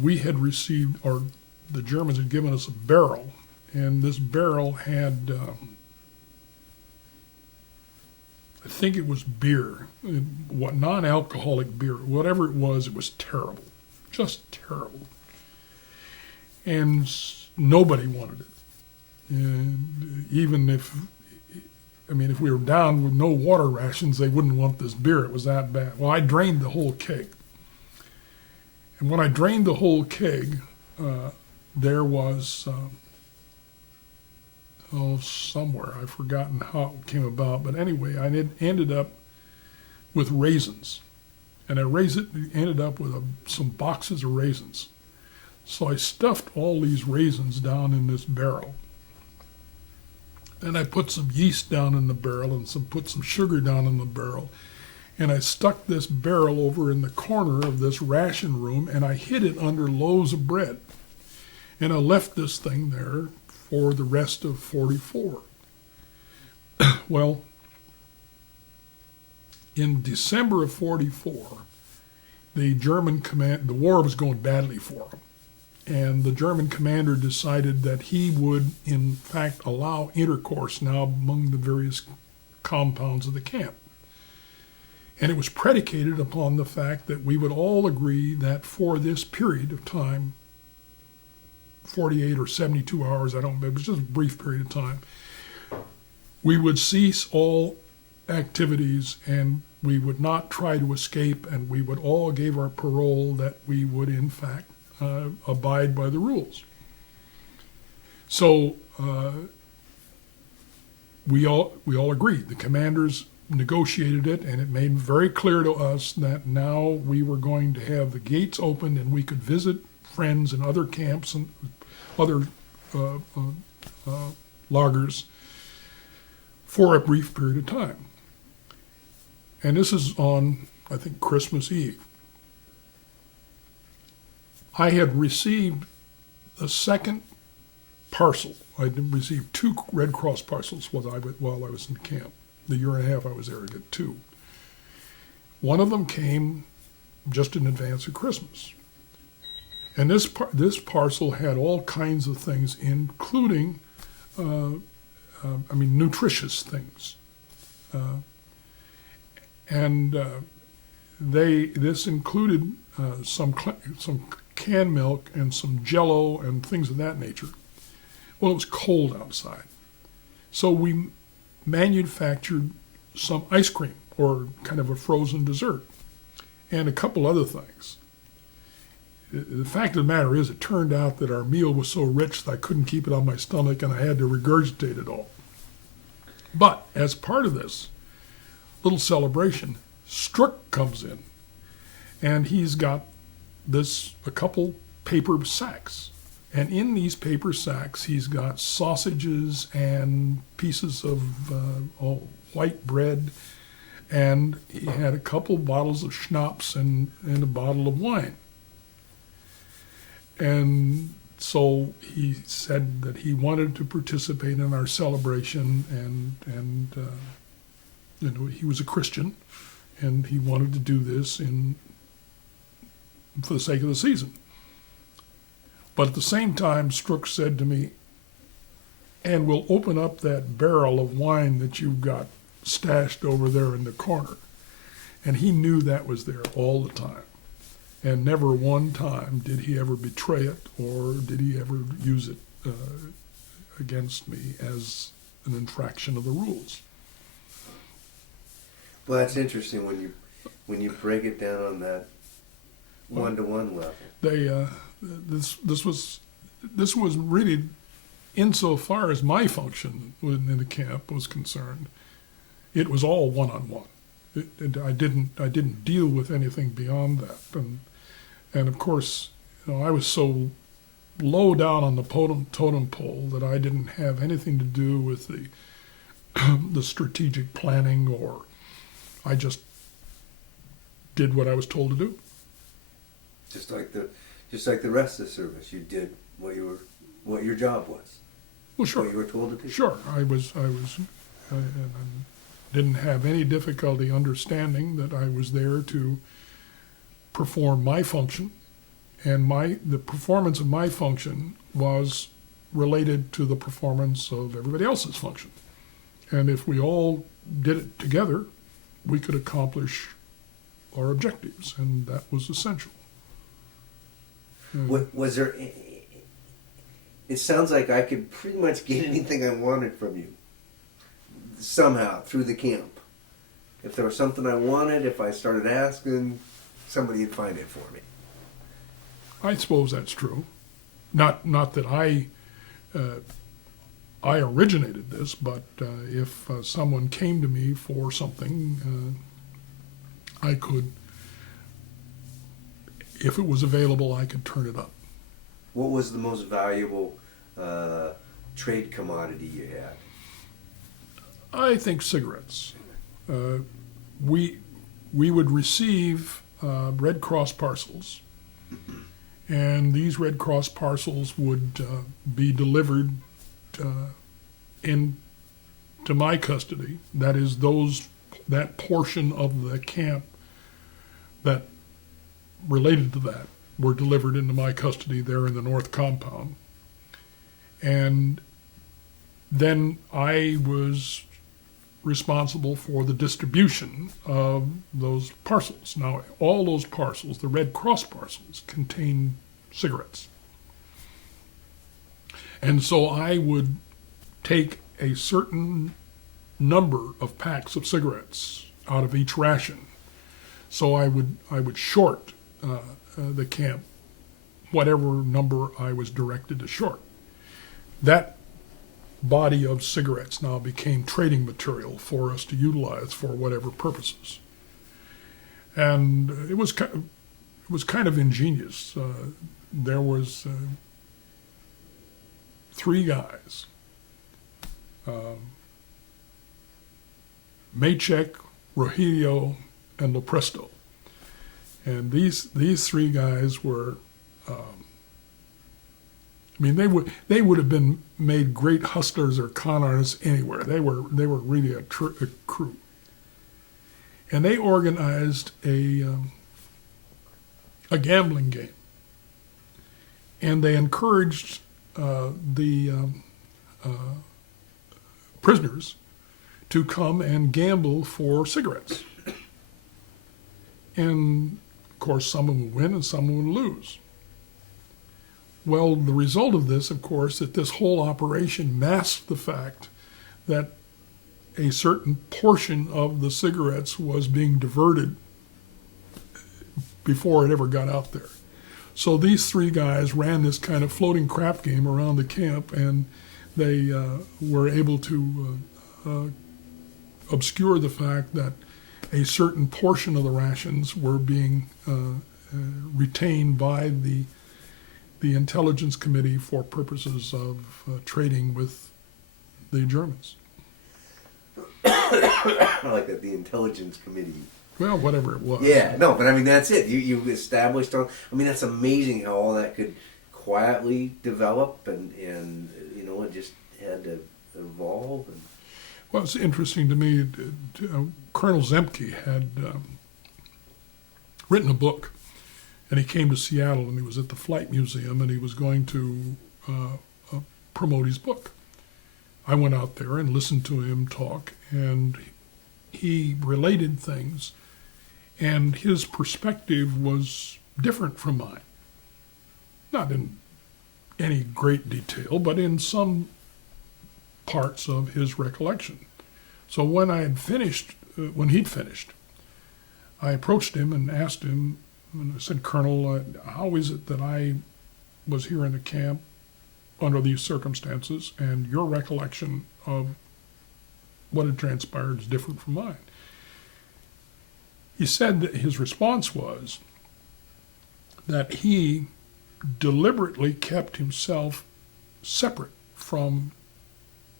we had received, or the Germans had given us a barrel, and this barrel had, I think it was beer, non-alcoholic beer, whatever it was terrible, just terrible. And nobody wanted it. And even if we were down with no water rations, they wouldn't want this beer. It was that bad. Well, I drained the whole keg. And when I drained the whole keg, there was, somewhere, I've forgotten how it came about, but anyway, I ended up with raisins. And I ended up with some boxes of raisins. So I stuffed all these raisins down in this barrel. And I put some yeast down in the barrel and put some sugar down in the barrel. And I stuck this barrel over in the corner of this ration room, and I hid it under loaves of bread. And I left this thing there for the rest of 44. Well, in December of 44, the war was going badly for them. And the German commander decided that he would, in fact, allow intercourse now among the various compounds of the camp. And it was predicated upon the fact that we would all agree that for this period of time, 48 or 72 hours, I don't remember, it was just a brief period of time, we would cease all activities and we would not try to escape, and we would all give our parole that we would in fact abide by the rules. So we all agreed. The commanders negotiated it, and it made very clear to us that now we were going to have the gates opened and we could visit friends in other camps and other loggers for a brief period of time. And this is on, I think, Christmas Eve. I had received the second parcel. I received 2 Red Cross parcels while I was in camp. The year and a half I was there, I got 2. One of them came just in advance of Christmas. And this parcel had all kinds of things, including, nutritious things. This included some canned milk and some Jell-O and things of that nature. Well, it was cold outside, so we manufactured some ice cream, or kind of a frozen dessert, and a couple other things. The fact of the matter is, it turned out that our meal was so rich that I couldn't keep it on my stomach and I had to regurgitate it all. But as part of this little celebration, Strzok comes in, and he's got a couple paper sacks. And in these paper sacks, he's got sausages and pieces of white bread, and he had a couple bottles of schnapps and a bottle of wine. And so he said that he wanted to participate in our celebration, and he was a Christian, and he wanted to do this for the sake of the season. But at the same time, Strzok said to me, "And we'll open up that barrel of wine that you've got stashed over there in the corner." And he knew that was there all the time. And never one time did he ever betray it, or did he ever use it against me as an infraction of the rules. Well, that's interesting when you break it down on that one-to-one level. This was really, insofar as my function in the camp was concerned, it was all one-on-one. I didn't deal with anything beyond that, and of course, I was so low down on the totem pole that I didn't have anything to do with the strategic planning, or I just did what I was told to do. Just like the rest of the service, you did what your job was. Well, sure. What you were told to do. Sure, I didn't have any difficulty understanding that I was there to perform my function, and the performance of my function was related to the performance of everybody else's function. And if we all did it together, we could accomplish our objectives, and that was essential. Was there? It sounds like I could pretty much get anything I wanted from you somehow through the camp. If there was something I wanted, if I started asking, somebody would find it for me. I suppose that's true. Not that I originated this, but if someone came to me for something, I could, if it was available, I could turn it up. What was the most valuable trade commodity you had? I think cigarettes. We would receive Red Cross parcels, and these Red Cross parcels would be delivered into my custody. That is, that portion of the camp that related to that were delivered into my custody there in the North Compound. And then I was responsible for the distribution of those parcels. Now, all those parcels, the Red Cross parcels, contain cigarettes. And so I would take a certain number of packs of cigarettes out of each ration. So I would short the camp whatever number I was directed to short. That body of cigarettes now became trading material for us to utilize for whatever purposes. And it was kind of ingenious. There was 3 guys, Maychek, Rogelio, and Lopresto. And these 3 guys were, they would have been made great hustlers or con artists anywhere. They were really a crew. And they organized a gambling game. And they encouraged the prisoners to come and gamble for cigarettes. And, of course, some of them would win and some would lose. Well, the result of this, of course, that this whole operation masked the fact that a certain portion of the cigarettes was being diverted before it ever got out there. So these 3 guys ran this kind of floating crap game around the camp, and they were able to obscure the fact that a certain portion of the rations were being retained by the intelligence committee for purposes of trading with the Germans. I like that, the intelligence committee. Well, whatever it was. Yeah, no, but I mean, that's it. You established on, I mean, that's amazing how all that could quietly develop and it just had to evolve. And Well, it's interesting to me, Colonel Zemke had written a book, and he came to Seattle, and he was at the Flight Museum, and he was going to promote his book. I went out there and listened to him talk, and he related things, and his perspective was different from mine. Not in any great detail, but in some parts of his recollection. So when when he'd finished, I approached him and asked him, and I said, Colonel, how is it that I was here in the camp under these circumstances, and your recollection of what had transpired is different from mine? He said that his response was that he deliberately kept himself separate from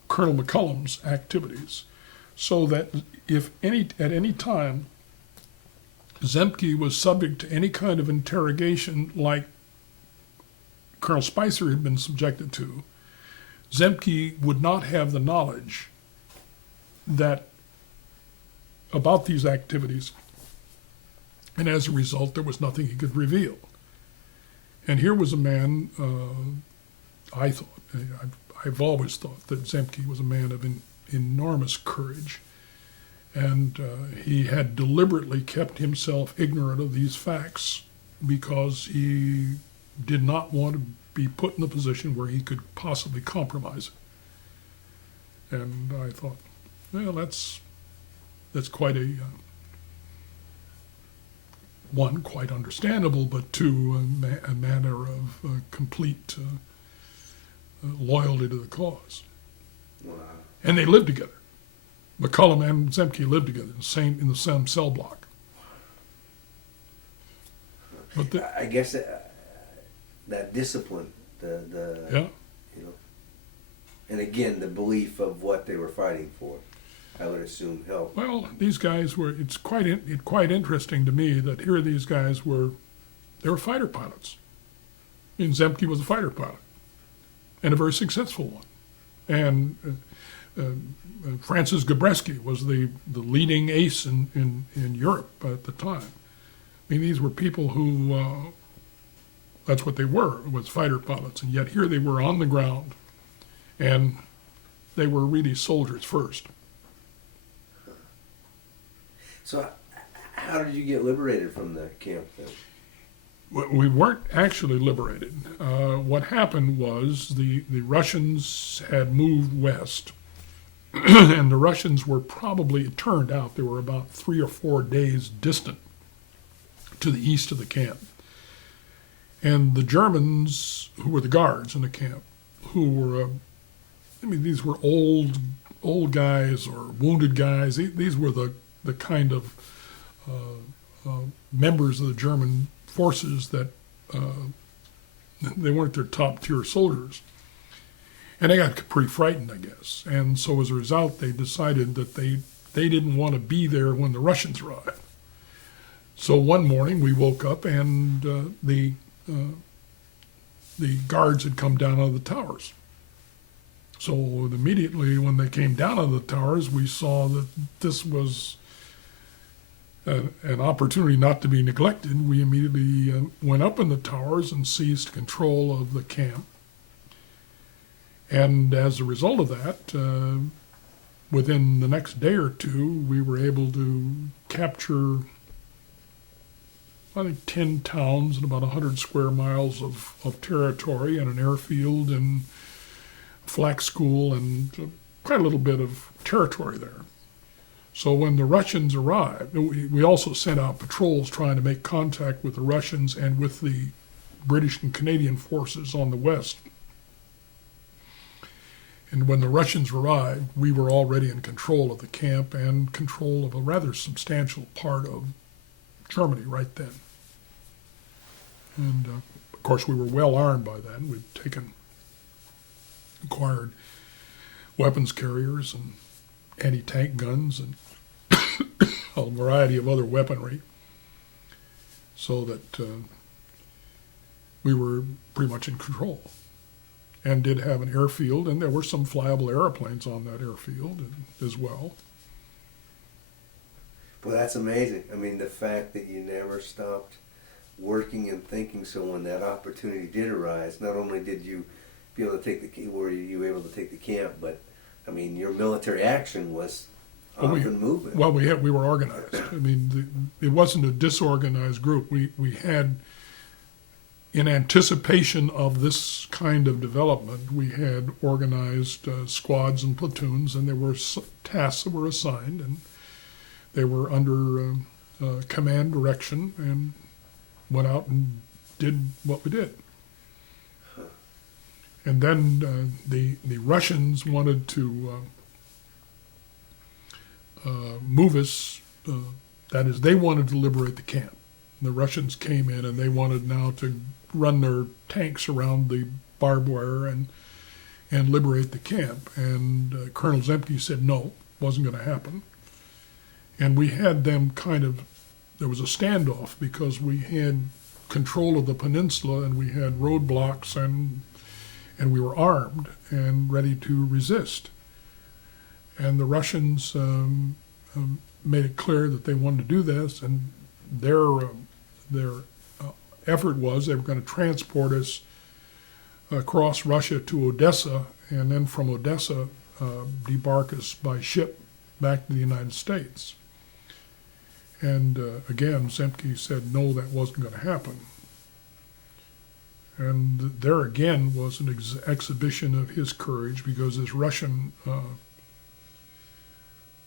Colonel McCullum's activities, so that if at any time Zemke was subject to any kind of interrogation like Colonel Spicer had been subjected to, Zemke would not have the knowledge about these activities, and as a result, there was nothing he could reveal. And here was a man, I've always thought that Zemke was a man of enormous courage, and he had deliberately kept himself ignorant of these facts because he did not want to be put in a position where he could possibly compromise it. And I thought, well, that's quite one, quite understandable, but 2, a matter of complete loyalty to the cause. wow. And they lived together. McCullum and Zemke lived together in the same cell block. But I guess that discipline, yeah. And again, the belief of what they were fighting for, I would assume helped. Well, these guys were. It's quite interesting to me that here these guys they were fighter pilots. I mean, Zemke was a fighter pilot, and a very successful one. And Francis Gabreski was the leading ace in Europe at the time. I mean, these were people who, that's what they were, was fighter pilots. And yet here they were on the ground, and they were really soldiers first. So, how did you get liberated from the camp then? We weren't actually liberated. What happened was the Russians had moved west, and the Russians were probably, it turned out, they were about 3 or 4 days distant to the east of the camp. And the Germans, who were the guards in the camp, who were, these were old guys or wounded guys. These were the kind of members of the German forces that they weren't their top tier soldiers. And they got pretty frightened, I guess. And so as a result, they decided that they didn't want to be there when the Russians arrived. So one morning we woke up and the guards had come down out of the towers. So immediately when they came down out of the towers, we saw that this was an opportunity not to be neglected. We immediately went up in the towers and seized control of the camp. And as a result of that, within the next day or two, we were able to capture, I think, 10 towns and about 100 square miles of territory and an airfield and flak school and quite a little bit of territory there. So when the Russians arrived, we also sent out patrols trying to make contact with the Russians and with the British and Canadian forces on the west. And when the Russians arrived, we were already in control of the camp and control of a rather substantial part of Germany right then. And of course, we were well armed by then. We'd acquired weapons carriers and anti-tank guns and a variety of other weaponry, so that we were pretty much in control. And did have an airfield, and there were some flyable airplanes on that airfield as well. Well, that's amazing. I mean, the fact that you never stopped working and thinking. So when that opportunity did arise, not only did you be able to take you were able to take the camp, but I mean, your military action was off and moving. Well, we were organized. I mean, it wasn't a disorganized group. We had, in anticipation of this kind of development, we had organized squads and platoons, and there were tasks that were assigned, and they were under command direction, and went out and did what we did. And then the Russians wanted to move us, that is, they wanted to liberate the camp. The Russians came in and they wanted now to run their tanks around the barbed wire and liberate the camp. And Colonel Zemke said no, wasn't going to happen. And we had them there was a standoff because we had control of the peninsula and we had roadblocks and we were armed and ready to resist. And the Russians made it clear that they wanted to do this, and their effort was they were going to transport us across Russia to Odessa, and then from Odessa debark us by ship back to the United States. And again, Zemke said no, that wasn't going to happen. And there again was an exhibition of his courage, because this Russian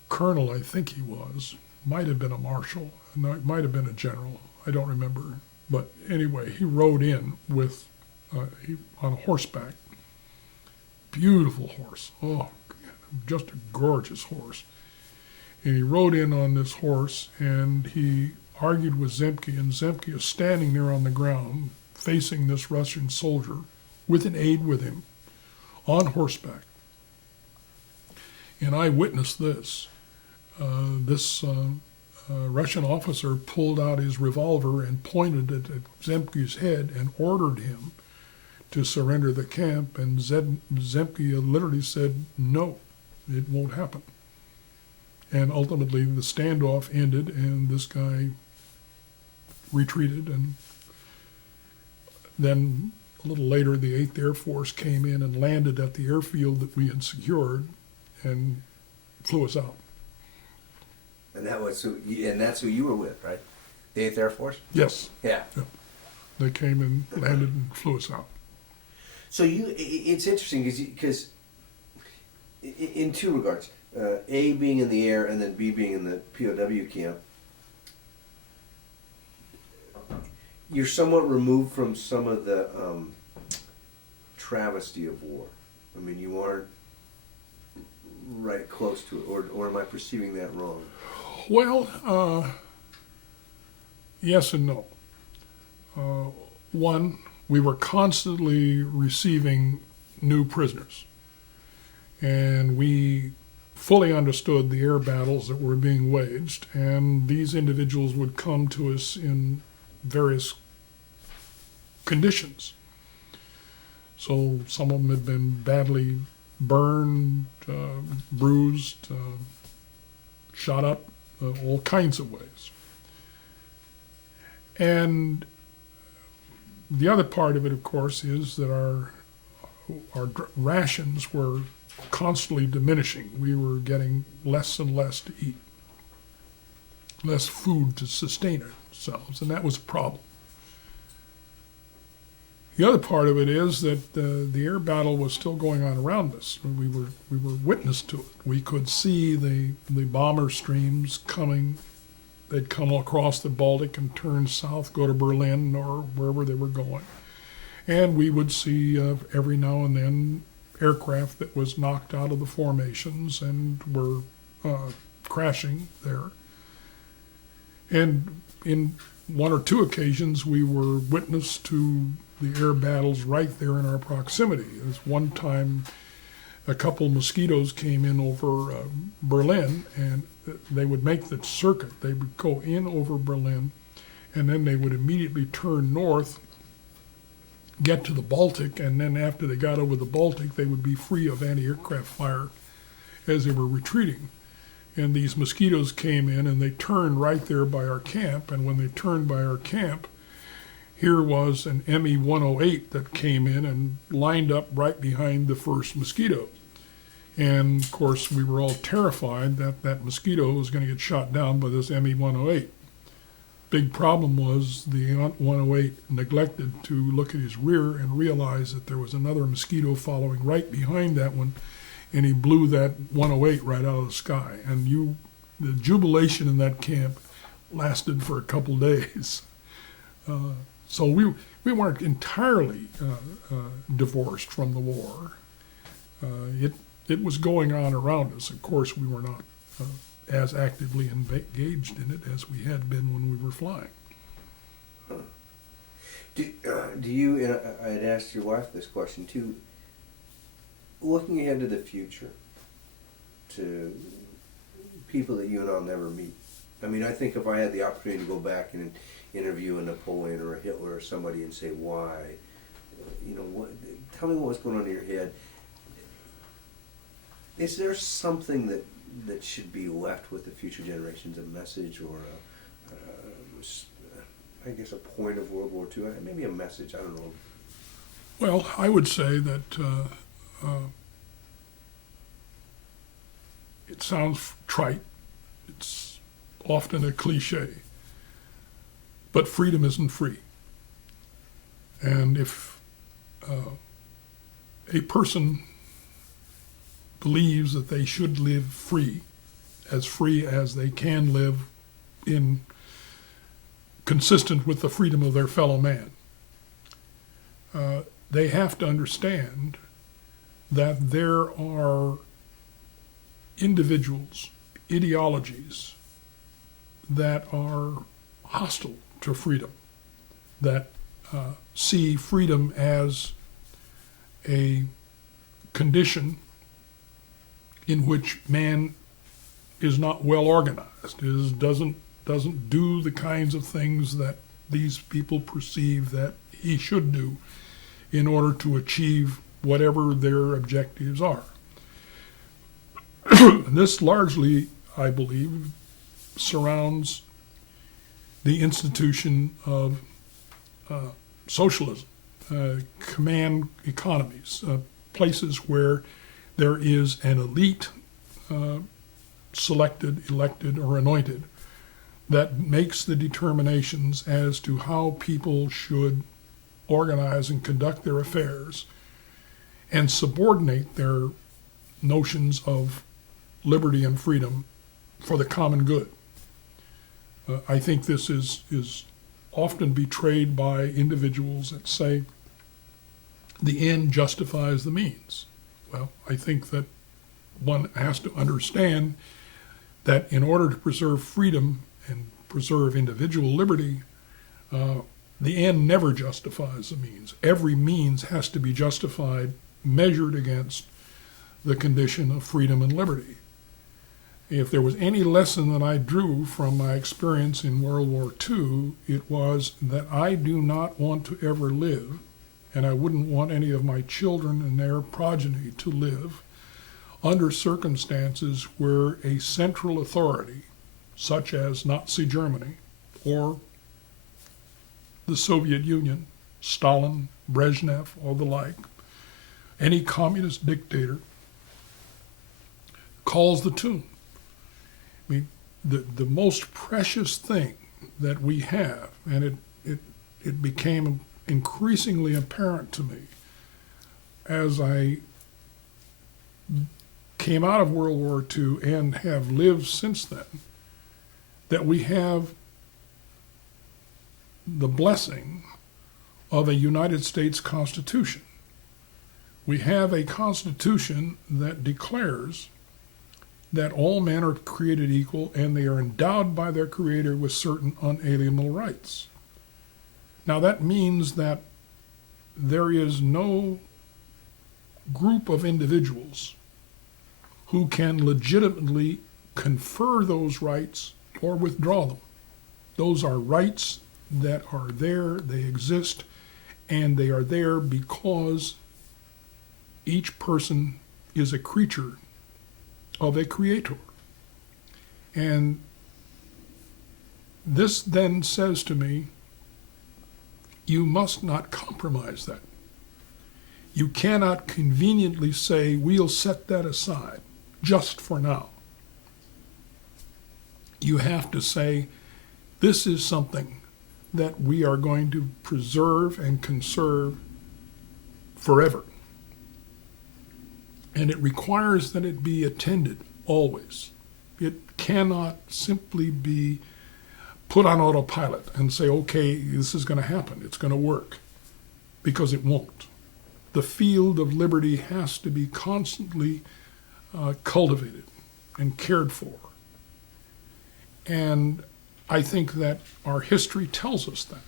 colonel, I think he was, might have been a marshal, might have been a general, I don't remember. But anyway, he rode in with on horseback. Beautiful horse. Oh, just a gorgeous horse. And he rode in on this horse, and he argued with Zemke, and Zemke is standing there on the ground facing this Russian soldier with an aide with him on horseback. And I witnessed this. This Russian officer pulled out his revolver and pointed it at Zemke's head and ordered him to surrender the camp, and Zemke literally said, no, it won't happen. And ultimately the standoff ended, and this guy retreated, and then a little later the 8th Air Force came in and landed at the airfield that we had secured and flew us out. And that's who you were with, right? The 8th Air Force? Yes, Yeah. they came and landed and flew us out. So it's interesting because in two regards, A, being in the air, and then B, being in the POW camp, you're somewhat removed from some of the travesty of war. I mean, you aren't right close to it, or am I perceiving that wrong? Well, yes and no. One, we were constantly receiving new prisoners, and we fully understood the air battles that were being waged, and these individuals would come to us in various conditions. So some of them had been badly burned, bruised, shot up, all kinds of ways. And the other part of it, of course, is that our rations were constantly diminishing. We were getting less and less to eat, less food to sustain ourselves, and that was a problem. The other part of it is that the air battle was still going on around us. We were witness to it. We could see the bomber streams coming. They'd come across the Baltic and turn south, go to Berlin or wherever they were going. And we would see every now and then aircraft that was knocked out of the formations and were crashing there. And in one or two occasions, we were witness to the air battles right there in our proximity. There's one time a couple mosquitoes came in over Berlin, and they would make the circuit. They would go in over Berlin, and then they would immediately turn north, get to the Baltic, and then after they got over the Baltic, they would be free of anti-aircraft fire as they were retreating. And these mosquitoes came in, and they turned right there by our camp, and when they turned by our camp, here was an Me-108 that came in and lined up right behind the first mosquito. And of course, we were all terrified that that mosquito was going to get shot down by this Me-108. Big problem was the 108 neglected to look at his rear and realize that there was another mosquito following right behind that one, and he blew that 108 right out of the sky. And the jubilation in that camp lasted for a couple days. So we weren't entirely divorced from the war. It was going on around us. Of course, we were not as actively engaged in it as we had been when we were flying. Do you, and I had asked your wife this question too, looking ahead to the future, to people that you and I'll never meet. I mean, I think if I had the opportunity to go back and interview a Napoleon or a Hitler or somebody and say, why, tell me what was going on in your head. Is there something that should be left with the future generations, a message or I guess a point of World War II? Maybe a message, I don't know. Well, I would say that it sounds trite. It's often a cliche. But freedom isn't free. And if a person believes that they should live free as they can live in consistent with the freedom of their fellow man, they have to understand that there are individuals, ideologies that are hostile to freedom, that see freedom as a condition in which man is not well organized, doesn't do the kinds of things that these people perceive that he should do in order to achieve whatever their objectives are. This largely, I believe, surrounds the institution of socialism, command economies, places where there is an elite selected, elected, or anointed that makes the determinations as to how people should organize and conduct their affairs and subordinate their notions of liberty and freedom for the common good. I think this is often betrayed by individuals that say the end justifies the means. Well, I think that one has to understand that in order to preserve freedom and preserve individual liberty, the end never justifies the means. Every means has to be justified, measured against the condition of freedom and liberty. If there was any lesson that I drew from my experience in World War II, it was that I do not want to ever live, and I wouldn't want any of my children and their progeny to live, under circumstances where a central authority, such as Nazi Germany or the Soviet Union, Stalin, Brezhnev, or the like, any communist dictator, calls the tune. I mean, the most precious thing that we have, and it became increasingly apparent to me as I came out of World War II and have lived since then, that we have the blessing of a United States Constitution. We have a Constitution that declares that all men are created equal and they are endowed by their Creator with certain unalienable rights. Now that means that there is no group of individuals who can legitimately confer those rights or withdraw them. Those are rights that are there, they exist, and they are there because each person is a creature of a creator. And this then says to me, you must not compromise that. You cannot conveniently say, we'll set that aside just for now. You have to say, this is something that we are going to preserve and conserve forever. And it requires that it be attended always. It cannot simply be put on autopilot and say, okay, this is going to happen, it's going to work, because it won't. The field of liberty has to be constantly cultivated and cared for. And I think that our history tells us that.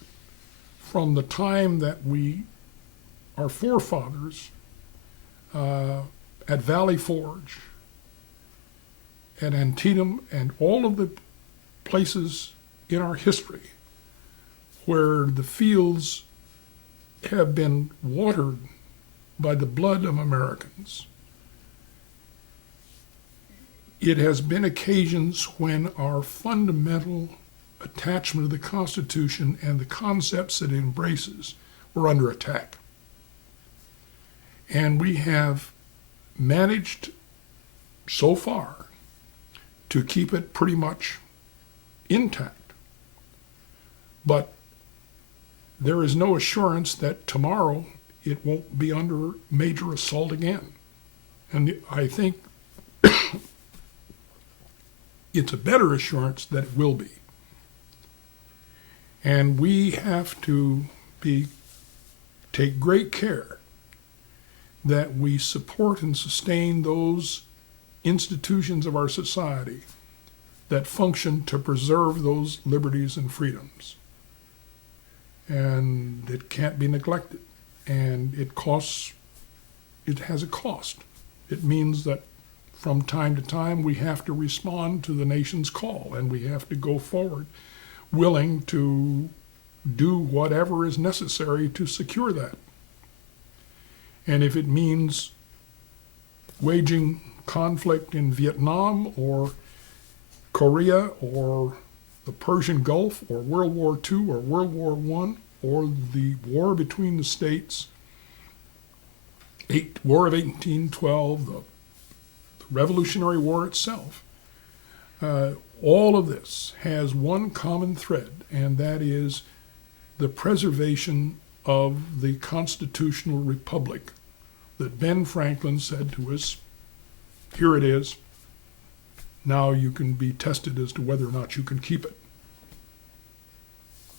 From the time that our forefathers at Valley Forge, at Antietam, and all of the places in our history where the fields have been watered by the blood of Americans, it has been occasions when our fundamental attachment to the Constitution and the concepts it embraces were under attack. And we have managed so far to keep it pretty much intact. But there is no assurance that tomorrow it won't be under major assault again. And I think it's a better assurance that it will be. And we have to take great care that we support and sustain those institutions of our society that function to preserve those liberties and freedoms. And it can't be neglected. And it has a cost. It means that from time to time we have to respond to the nation's call, and we have to go forward willing to do whatever is necessary to secure that. And if it means waging conflict in Vietnam or Korea or the Persian Gulf or World War II or World War I or the war between the states, War of 1812, the Revolutionary War itself, All of this has one common thread, and that is the preservation of the constitutional republic that Ben Franklin said to us, here it is, now you can be tested as to whether or not you can keep it.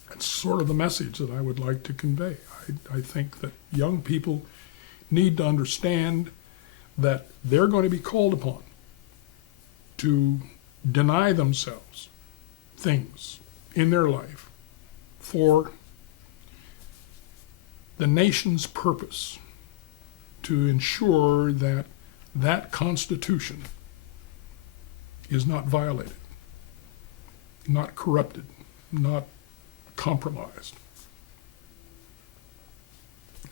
That's sort of the message that I would like to convey. I think that young people need to understand that they're going to be called upon to deny themselves things in their life for the nation's purpose, to ensure that that Constitution is not violated, not corrupted, not compromised.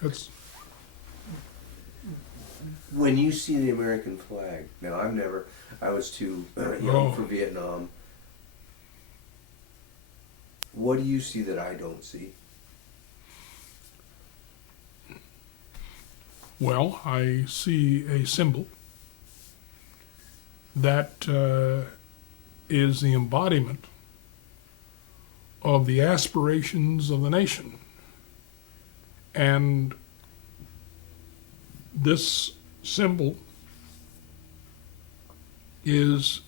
That's When you see the American flag, now I was too young for Vietnam. What do you see that I don't see? Well, I see a symbol that is the embodiment of the aspirations of the nation. And this symbol is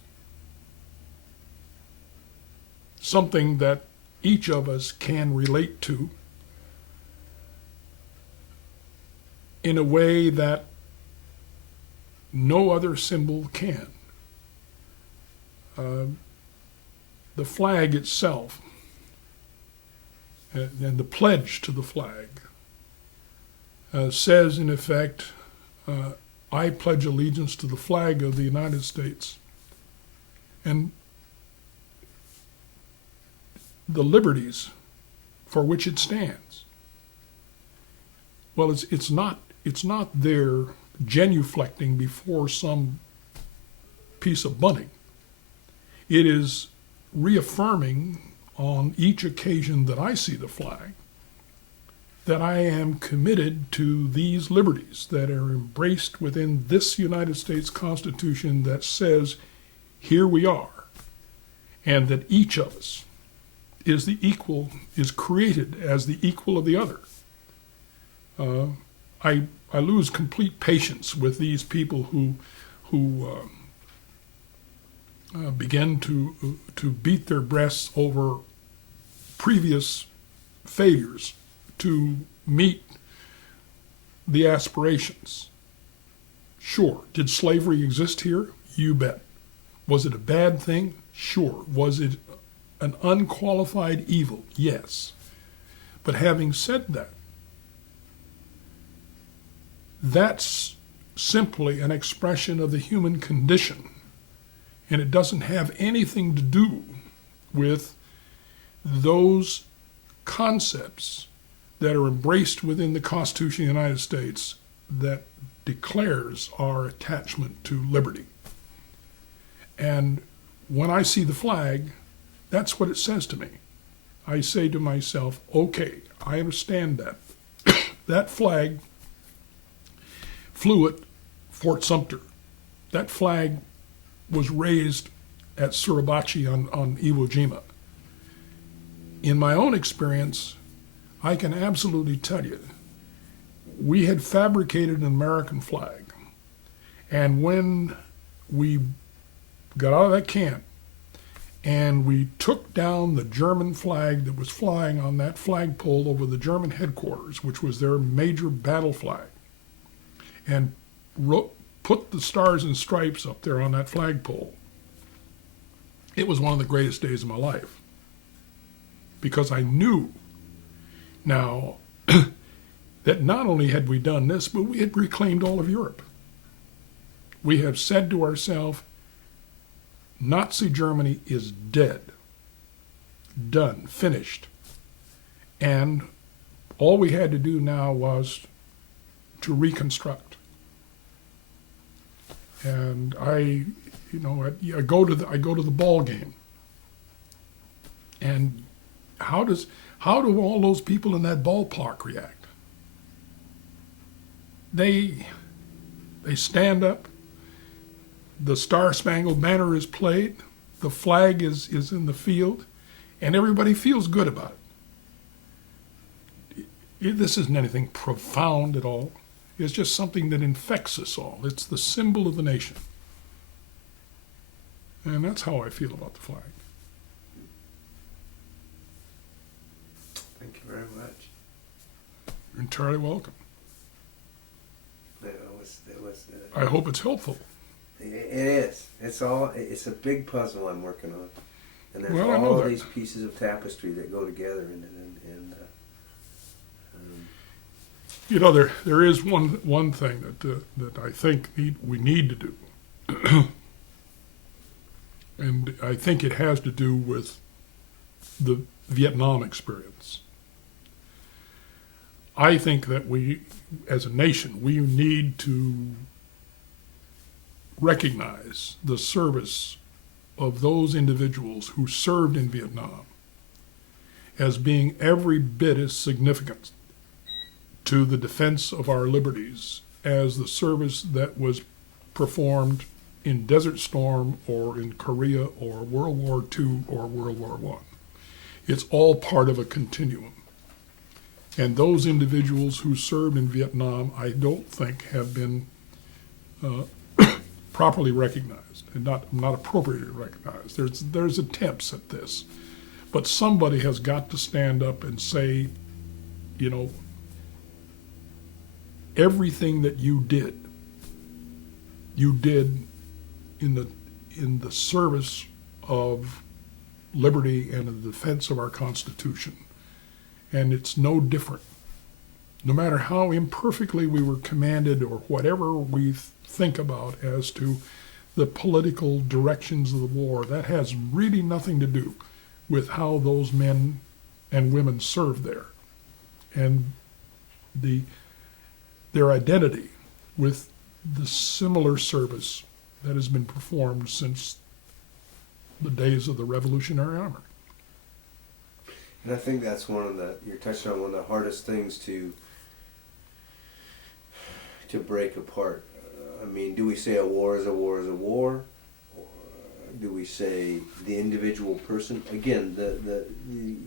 something that each of us can relate to in a way that no other symbol can. The flag itself and the pledge to the flag says, in effect, I pledge allegiance to the flag of the United States and the liberties for which it stands. Well, it's not there genuflecting before some piece of bunting. It is reaffirming on each occasion that I see the flag that I am committed to these liberties that are embraced within this United States Constitution that says, here we are, and that each of us is created as the equal of the other. I lose complete patience with these people who begin to beat their breasts over previous failures to meet the aspirations. Sure, did slavery exist here? You bet. Was it a bad thing? Sure. Was it an unqualified evil? Yes. But having said that, that's simply an expression of the human condition, and it doesn't have anything to do with those concepts that are embraced within the Constitution of the United States that declares our attachment to liberty. And when I see the flag, that's what it says to me. I say to myself, okay, I understand that. That flag flew at Fort Sumter. That flag was raised at Suribachi on Iwo Jima. In my own experience, I can absolutely tell you, we had fabricated an American flag. And when we got out of that camp and we took down the German flag that was flying on that flagpole over the German headquarters, which was their major battle flag, and put the stars and stripes up there on that flagpole, it was one of the greatest days of my life. Because I knew now that not only had we done this, but we had reclaimed all of Europe. We have said to ourselves, Nazi Germany is dead, done, finished. And all we had to do now was to reconstruct. And I go to the ball game. And how do all those people in that ballpark react? They stand up. The Star Spangled Banner is played. the flag is in the field, and everybody feels good about it. This isn't anything profound at all. It's just something that infects us all. It's the symbol of the nation. And that's how I feel about the flag. Thank you very much. You're entirely welcome. It was I hope it's helpful. it is. It's a big puzzle I'm working on. And there's Well, I know all that. these pieces of tapestry that go together and You know, there is one thing that I think we need to do. And I think it has to do with the Vietnam experience. I think that we, as a nation, we need to recognize the service of those individuals who served in Vietnam as being every bit as significant to the defense of our liberties as the service that was performed in Desert Storm or in Korea or World War II or World War I. It's all part of a continuum. And those individuals who served in Vietnam, I don't think have been properly recognized and not appropriately recognized. There's attempts at this, but somebody has got to stand up and say, you know, everything that you did in the service of liberty and in the defense of our Constitution. And it's no different. No matter how imperfectly we were commanded or whatever we think about as to the political directions of the war, that has really nothing to do with how those men and women served there. And their identity with the similar service that has been performed since the days of the Revolutionary Army. And I think that's you're touching on one of the hardest things to break apart. I mean, do we say a war is a war is a war? Or do we say the individual person? Again, the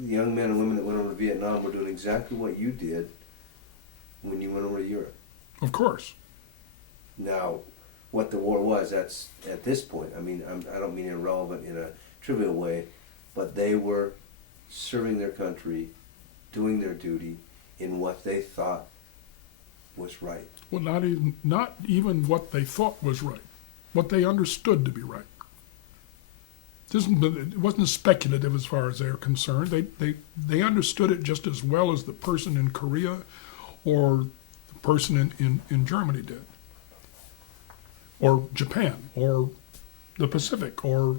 young men and women that went over to Vietnam were doing exactly what you did when you went over to Europe. Of course. Now, what the war was, that's at this point, I mean, I don't mean irrelevant in a trivial way, but they were serving their country, doing their duty in what they thought was right. Well, not even what they thought was right, what they understood to be right. It wasn't speculative as far as they're concerned. They understood it just as well as the person in Korea or the person in Germany did, or Japan, or the Pacific, or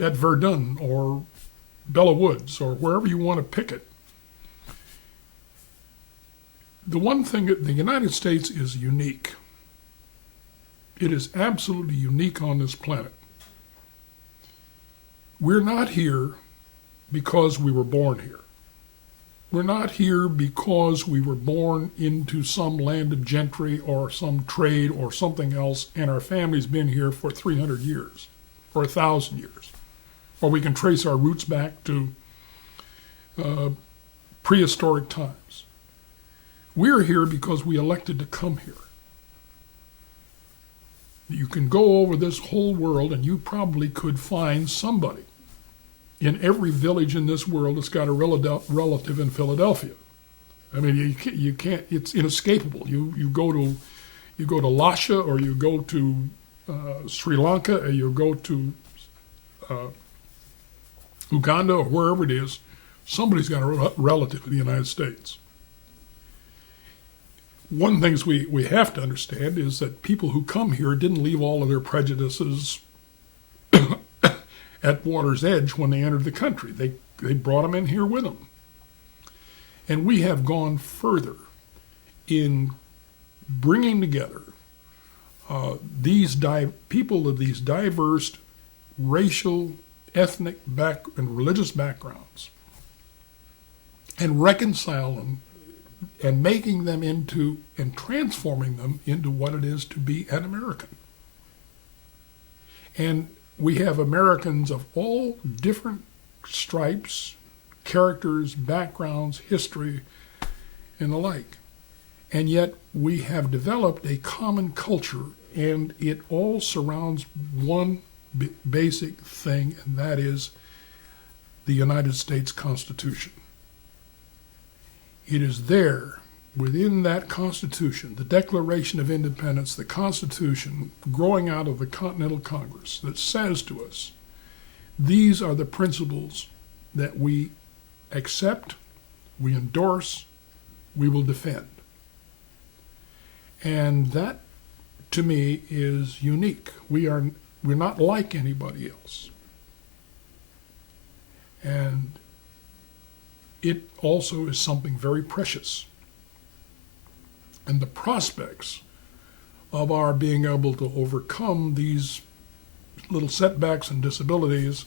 at Verdun, or Bella Woods, or wherever you want to pick it. The one thing, the United States is unique. It is absolutely unique on this planet. We're not here because we were born here. We're not here because we were born into some landed gentry or some trade or something else, and our family's been here for 300 years or 1,000 years. Or we can trace our roots back to prehistoric times. We're here because we elected to come here. You can go over this whole world and you probably could find somebody in every village in this world that's got a relative in Philadelphia. I mean, you can't, it's inescapable. You go to Lasha, or you go to Sri Lanka, or you go to Uganda, or wherever it is, somebody's got a relative in the United States. One of the things we have to understand is that people who come here didn't leave all of their prejudices at water's edge when they entered the country. They brought them in here with them. And we have gone further in bringing together people of these diverse racial, ethnic, and religious backgrounds, and reconcile them and making them into and transforming them into what it is to be an American. And we have Americans of all different stripes, characters, backgrounds, history, and the like. And yet we have developed a common culture, and it all surrounds one basic thing, and that is the United States Constitution. It is there, within that Constitution, the Declaration of Independence, the Constitution growing out of the Continental Congress, that says to us, these are the principles that we accept, we endorse, we will defend. And that, to me, is unique. We're not like anybody else. And it also is something very precious. And the prospects of our being able to overcome these little setbacks and disabilities